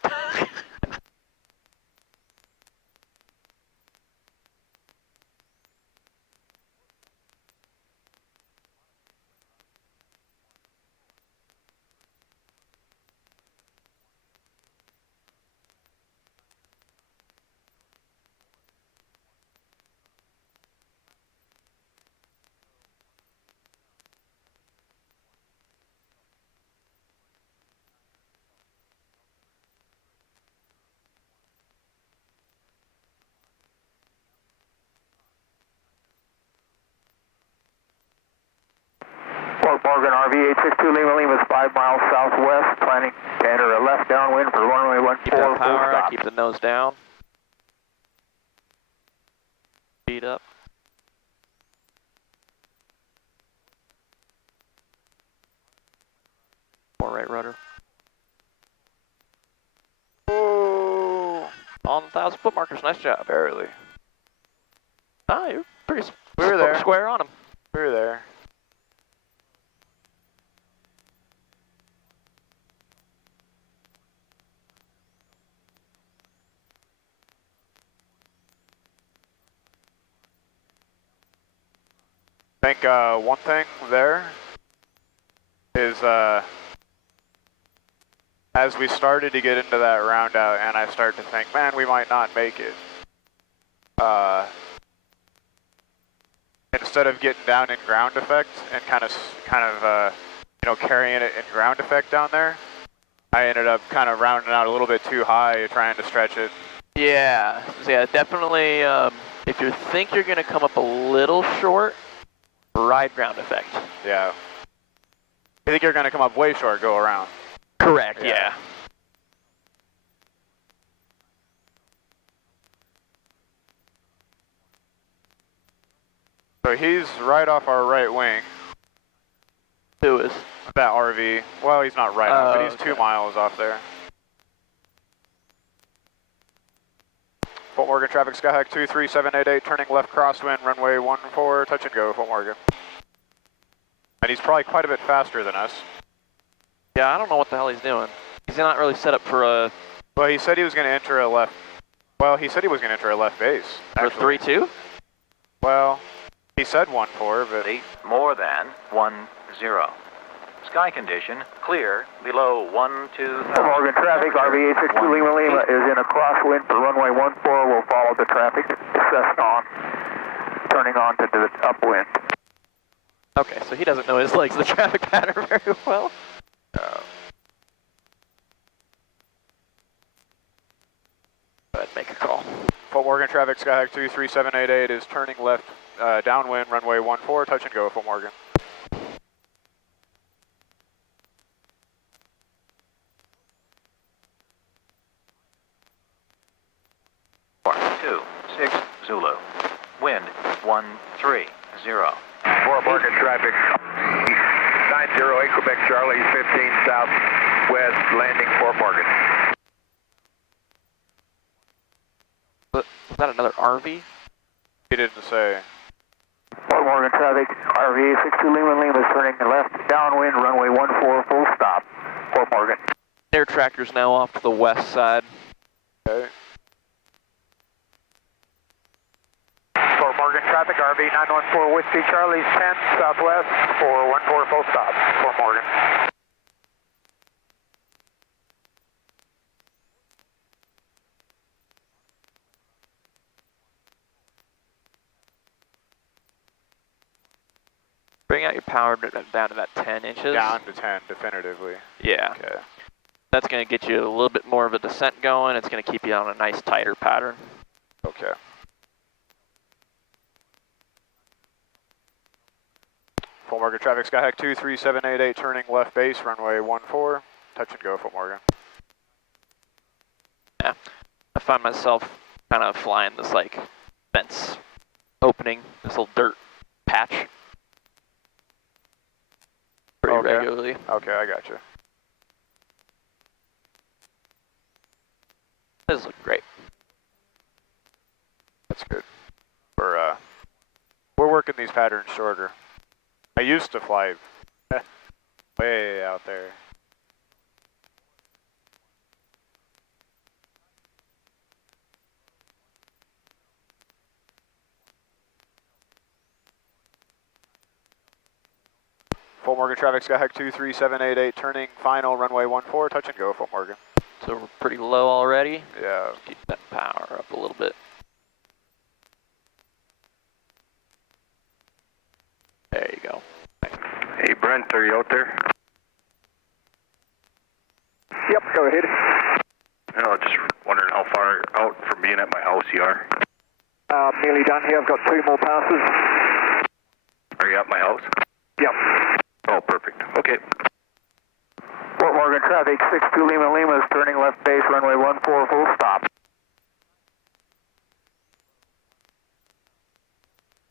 Fort Morgan RV 862 Lima Lima is 5 miles southwest, planning to enter a left downwind for runway 14. Keep that power up, keep the nose down. Speed up. More right rudder. Oh, On the 1,000 foot markers, nice job. barely. Ah, you're pretty We were there. square on him. We were there. I think one thing there is as we started to get into that round out and I started to think, man, we might not make it. Instead of getting down in ground effect and kind of you know, carrying it in ground effect down there, I ended up kind of rounding out a little bit too high, trying to stretch it. Yeah, so yeah, definitely. If you think you're going to come up a little short, ride ground effect. Yeah. You think you're going to come up way short, go around. Correct, Yeah. yeah. So he's right off our right wing, Who is? that RV. Well, he's not right off, but he's okay. 2 miles off there. Fort Morgan traffic, Skyhawk 23788, turning left crosswind, runway 14, touch and go, Fort Morgan. And he's probably quite a bit faster than us. Yeah, I don't know what the hell he's doing. He's not really set up for a... Well, he said he was going to enter a left Well, he said he was going to enter a left base. For actually. 3-2? Well, he said 1-4, but... More than 10. Sky condition, clear, below 12,000. Fort Morgan traffic, RV 862 Lima Lima is in a crosswind for runway 14. We'll follow the traffic. Cessna on, turning on to the upwind. Okay, so he doesn't know his legs of the traffic pattern very well. Go ahead and make a call. Fort Morgan traffic, Skyhawk 23788 is turning left downwind, runway 14, touch and go, Fort Morgan. 26 Zulu. Wind 130. Fort Morgan traffic, 98 Quebec Charlie, 15 southwest, landing Fort Morgan. Was that another RV? He didn't say. Fort Morgan traffic, RV 862 Lima Lima is turning left downwind, runway 14, full stop, Fort Morgan. Air tractor's now off to the west side. Okay. Fort Morgan traffic, RV 914 Whiskey Charlie, 10 southwest, 414 full stop, Fort Morgan. Bring out your power down to that 10 inches. Down to 10, definitively. Yeah. Okay. That's going to get you a little bit more of a descent going. It's going to keep you on a nice tighter pattern. Okay. Fort Morgan traffic, Skyhawk 23788, turning left base, runway 14, touch and go, Fort Morgan. Yeah. I find myself kind of flying this like fence opening, this little dirt patch pretty Okay. regularly. Okay, I got you. This looks great. That's good. We're working these patterns shorter. I used to fly way out there. Fort Morgan traffic, Skyhawk 23788, turning final, runway 14, touch and go, Fort Morgan. So we're pretty low already. Yeah. Keep that power up a little bit. There you go. Hey Brent, are you out there? Yep, go ahead. No, just wondering how far out from being at my house you are. Nearly done here, I've got 2 more passes. Are you at my house? Yep. Oh, perfect. Okay. Fort Morgan traffic, 62 Lima Lima is turning left base, runway 14, full stop.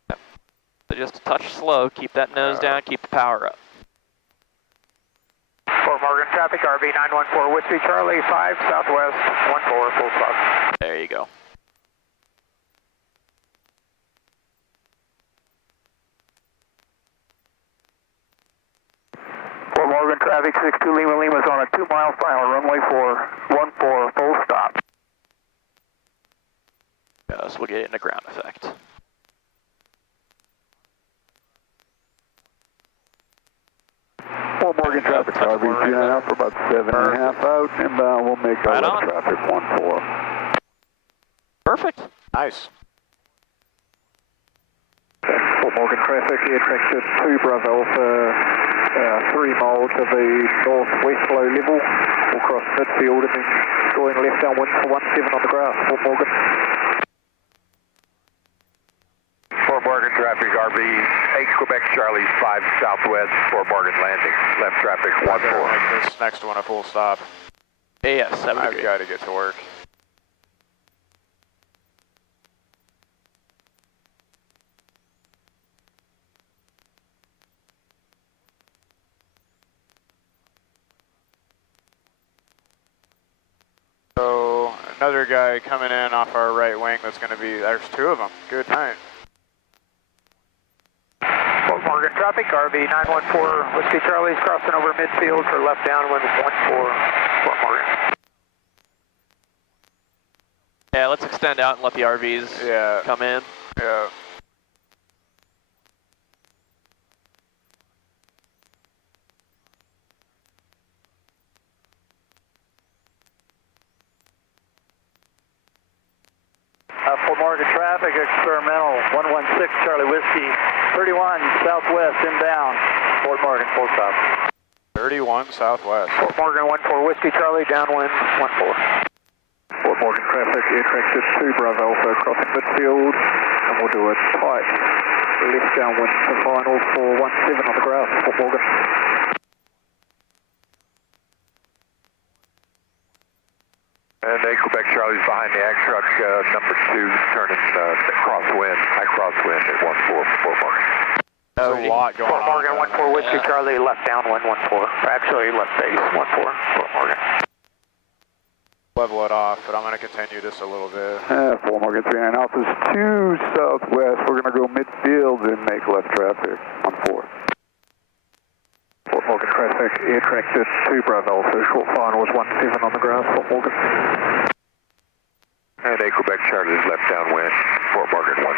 So just a touch slow. Keep that nose down. Keep the power up. Fort Morgan traffic, RV 914 Whiskey Charlie, 5 southwest, 14, full stop. There you go. Fort Morgan traffic, 62 Lima Lima is on a 2-mile final, runway 14, full stop. So we'll get it in a ground effect. Fort Morgan traffic, RV 2.5 for about 7.5 out, and we'll make Right our on. traffic 14. Perfect. Nice. Fort Morgan traffic, air tractor 2 Bravo for 3 miles to the northwest low level. We'll cross midfield and then going left downwind for 17 on the grass, Fort Morgan. Fort Morgan traffic, RV 8 Quebec Charlie, 5 southwest, Fort Morgan landing. Left traffic, I better 14. make this next one a full stop. Yes, that would I've agree. got to get to work. So another guy coming in off our right wing. That's going to be. There's 2 of them. Good night. Fort Morgan traffic, RV 914 Whiskey Charlie's crossing over midfield for left downwind 14, Fort Morgan. Yeah, let's extend out and let the RVs Yeah. come in. Yeah. Fort Morgan traffic, experimental, 116 Charlie Whiskey, 31 Southwest, inbound, Fort Morgan, full stop. 31 Southwest. Fort Morgan, 14 Whiskey Charlie, downwind, 14. Fort Morgan traffic, air traffic 2 Bravo Alpha crossing midfield, and we'll do a tight left downwind to final for 17 on the grass, Fort Morgan. And Quebec Charlie's behind the ag truck, number 2, turning crosswind, high crosswind at 14 for Fort Morgan. There's a lot going Fort on. Morgan, 14 Whiskey Charlie, left downwind, 14. Actually, left base, 14, Fort Morgan. Level it off, but I'm going to continue this a little bit. Fort Morgan 39 Alpha's 2 southwest. We're going to go midfield and make left traffic on 4. Fort Morgan traffic, air tractor 2 Bravo Alpha, short final was 17 on the grass, Fort Morgan. And Quebec Charlie's left downwind, Fort Morgan 14.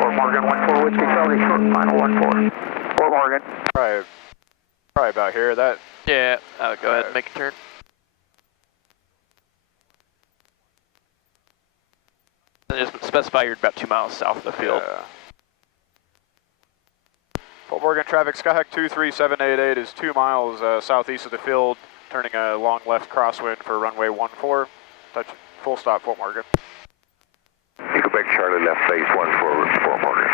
Fort Morgan, 14 Whiskey Charlie, short final 14. Fort Morgan. Probably about here. That. Yeah, go ahead and make a turn. And just specify you're about 2 miles south of the field. Yeah. Fort Morgan traffic, Skyhawk 23788 is 2 miles southeast of the field, turning a long left crosswind for runway 14. Touch full stop, Fort Morgan. Quebec Charlie left base 14 Fort Morgan.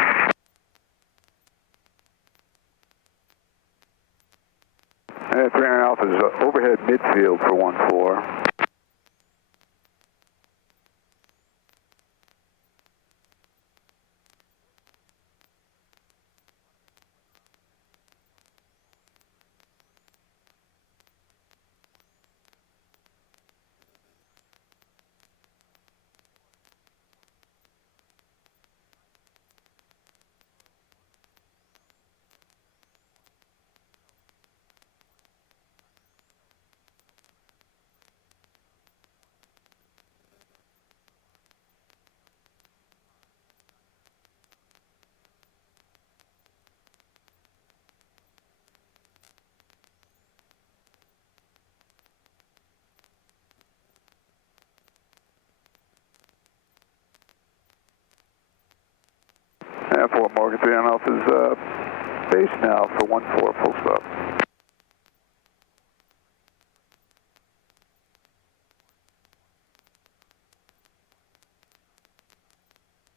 And 39 Alpha's overhead midfield for 14. And Fort Morgan 39 Alpha's base now for 14, full stop.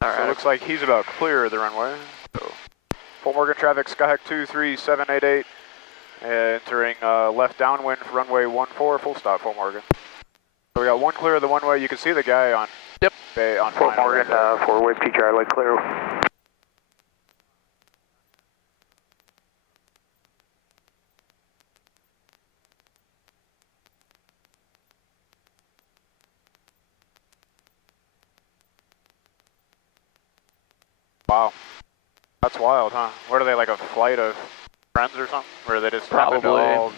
So it looks like he's about clear of the runway. So, Fort Morgan traffic, Skyhawk 23788, entering left downwind for runway 14, full stop, Fort Morgan. So we got one clear of the one way. You can see the guy on. Yep. On Fort Morgan, 4 Whiskey Charlie, clear. Wow. That's wild, huh? What are they, like a flight of friends or something? Or they just happen to Probably. all...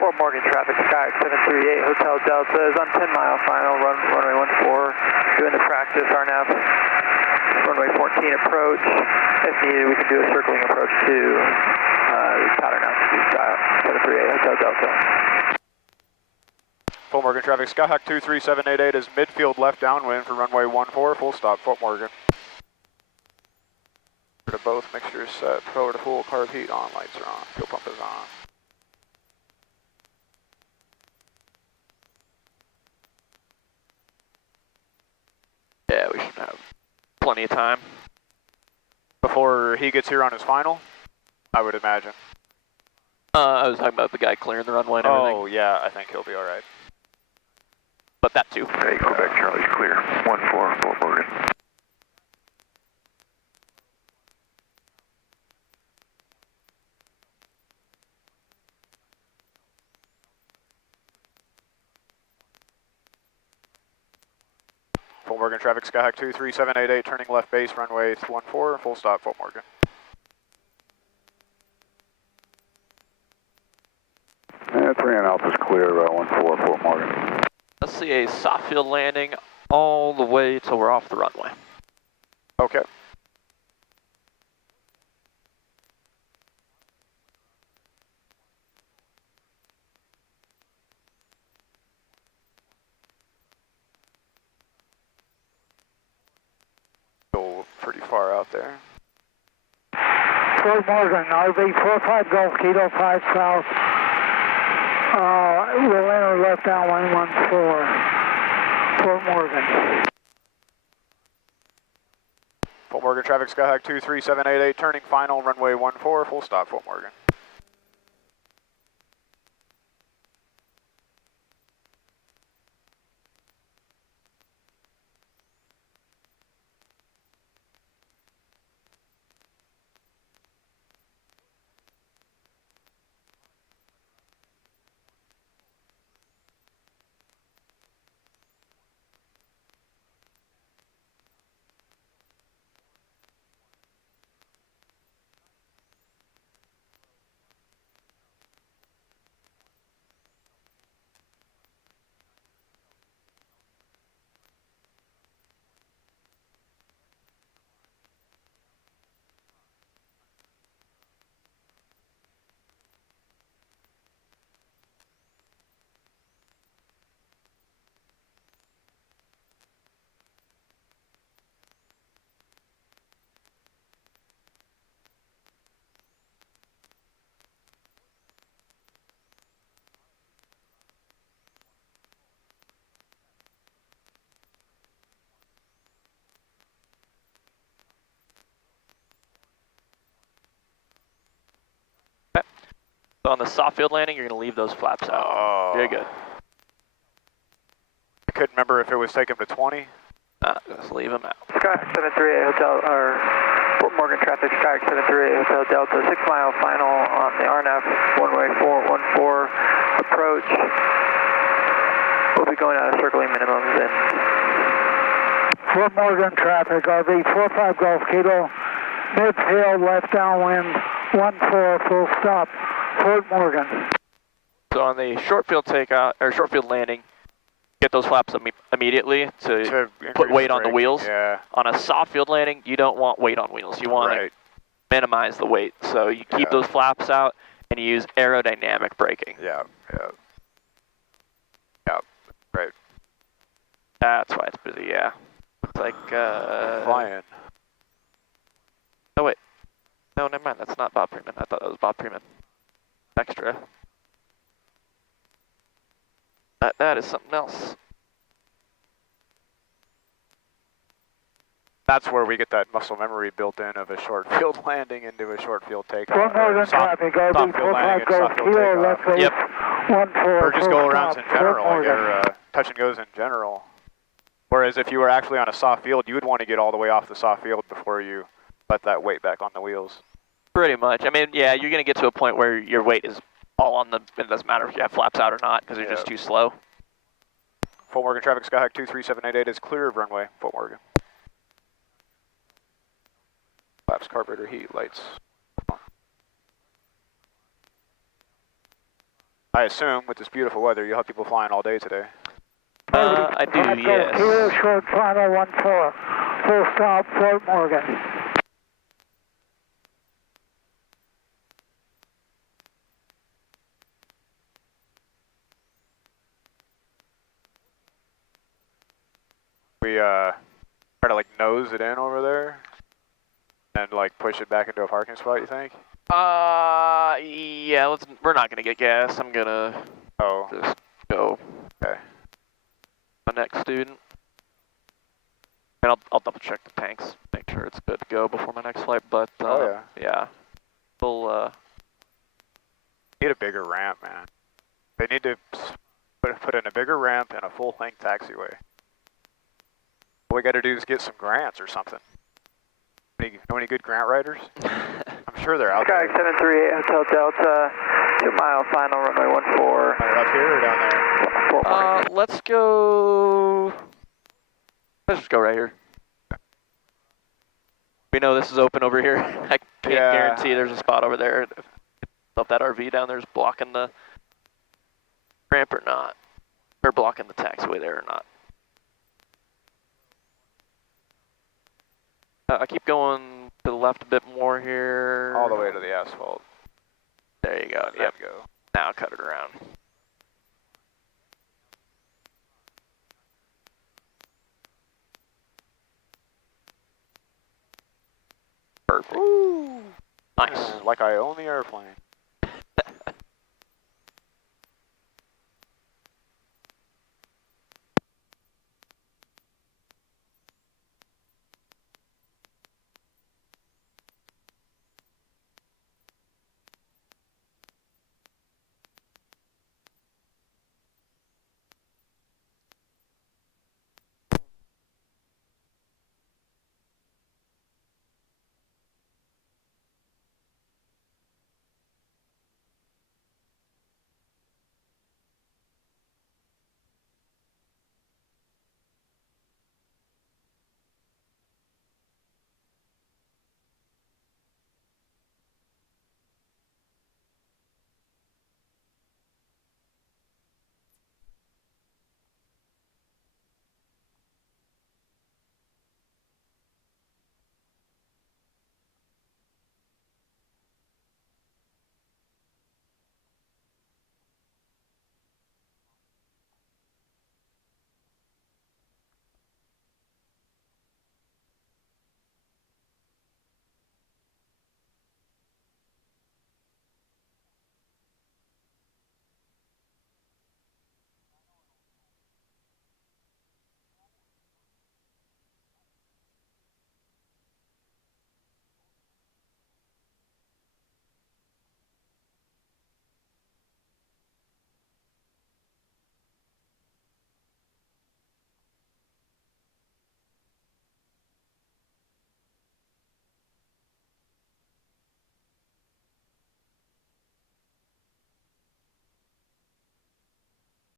Fort Morgan traffic, Sky 738, Hotel Delta is on 10-mile final, runway 14, doing the practice, RNAV, runway 14 approach. If needed, we can do a circling approach to pattern altitude, Sky 738, Hotel Delta. Fort Morgan traffic, Skyhawk 23788 is midfield left downwind for runway 14, full stop, Fort Morgan. To both mixtures set, forward to full, carb heat on, lights are on, fuel pump is on. Yeah, we should have plenty of time. Before he gets here on his final, I would imagine. I was talking about the guy clearing the runway and everything. Oh, yeah, I think he'll be alright. But that too. Hey, Quebec Charlie's clear, 14 Fort Morgan. Fort Morgan traffic, Skyhawk 23788, turning left base, runway 14, full stop, Fort Morgan. And 3 on Alpha's clear, 14, Fort Morgan. Let's see a soft field landing all the way till we're off the runway. Okay. Still pretty far out there. Fort Morgan, RV 45 Golf Kilo 5 South. We'll enter left downwind 14, Fort Morgan. Fort Morgan traffic, Skyhawk 23788, turning final, runway 14, full stop, Fort Morgan. So on the soft field landing, you're going to leave those flaps out. Oh. Very good. I couldn't remember if it was taken to 20. Just leave them out. Sky 738 Hotel, or Fort Morgan traffic, Sky 738 Hotel Delta, 6 mile final on the RNAV, runway 414 approach. We'll be going out of circling minimums and Fort Morgan traffic, RV 45 Golf Kilo, midfield, left downwind, 14, full stop, Fort Morgan. So on the short field takeout, or short field landing, get those flaps immediately to put increase weight on the braking, wheels. Yeah. On a soft field landing, you don't want weight on wheels. You want Right. to minimize the weight. So you keep Yeah. those flaps out and you use aerodynamic braking. Yeah, yeah. Yeah, right. That's why it's busy, yeah. Looks like, Flying. oh wait. No, never mind, that's not Bob Freeman. I thought that was Bob Freeman. Extra. That is something else. That's where we get that muscle memory built in of a short field landing into a short field takeoff. Fort Morgan Soft- traffic, soft RV field landing 45 and Golf soft field Kilo, takeoff. left base, Yep. 14, Or just full go arounds stop, in general, Fort like Morgan. your touch and goes in general. Whereas if you were actually on a soft field, you would want to get all the way off the soft field before you let that weight back on the wheels. Pretty much. I mean, yeah, you're going to get to a point where your weight is all on the, it doesn't matter if you have flaps out or not because you're just too slow. Fort Morgan traffic, Skyhawk 23788 is clear of runway, Fort Morgan. Flaps, carburetor, heat, lights. I assume with this beautiful weather, you'll have people flying all day today. I do, yes. Kilo, short final, 14, full stop, Fort Morgan. We try to like nose it in over there and like push it back into a parking spot, you think? Yeah, we're not gonna get gas. I'm gonna Oh, just go. okay. My next student. And I'll double check the tanks, make sure it's good to go before my next flight, but, Oh, yeah. We'll, Need a bigger ramp, man. They need to put in a bigger ramp and a full-length taxiway. What we gotta do is get some grants or something. Know any good grant writers? I'm sure they're out Sky there. 738 Hotel Delta, 2 mile final, runway 14, Are they up here or down there? Fort Morgan. let's go. Let's just go right here. We know this is open over here. I can't Yeah. guarantee there's a spot over there. If that RV down there is blocking the Ramp or not. Or blocking the taxiway there or not. I keep going to the left a bit more here. All the way to the asphalt. There you go. There Yep. you go. Now cut it around. Perfect. Woo! Nice. Like I own the airplane.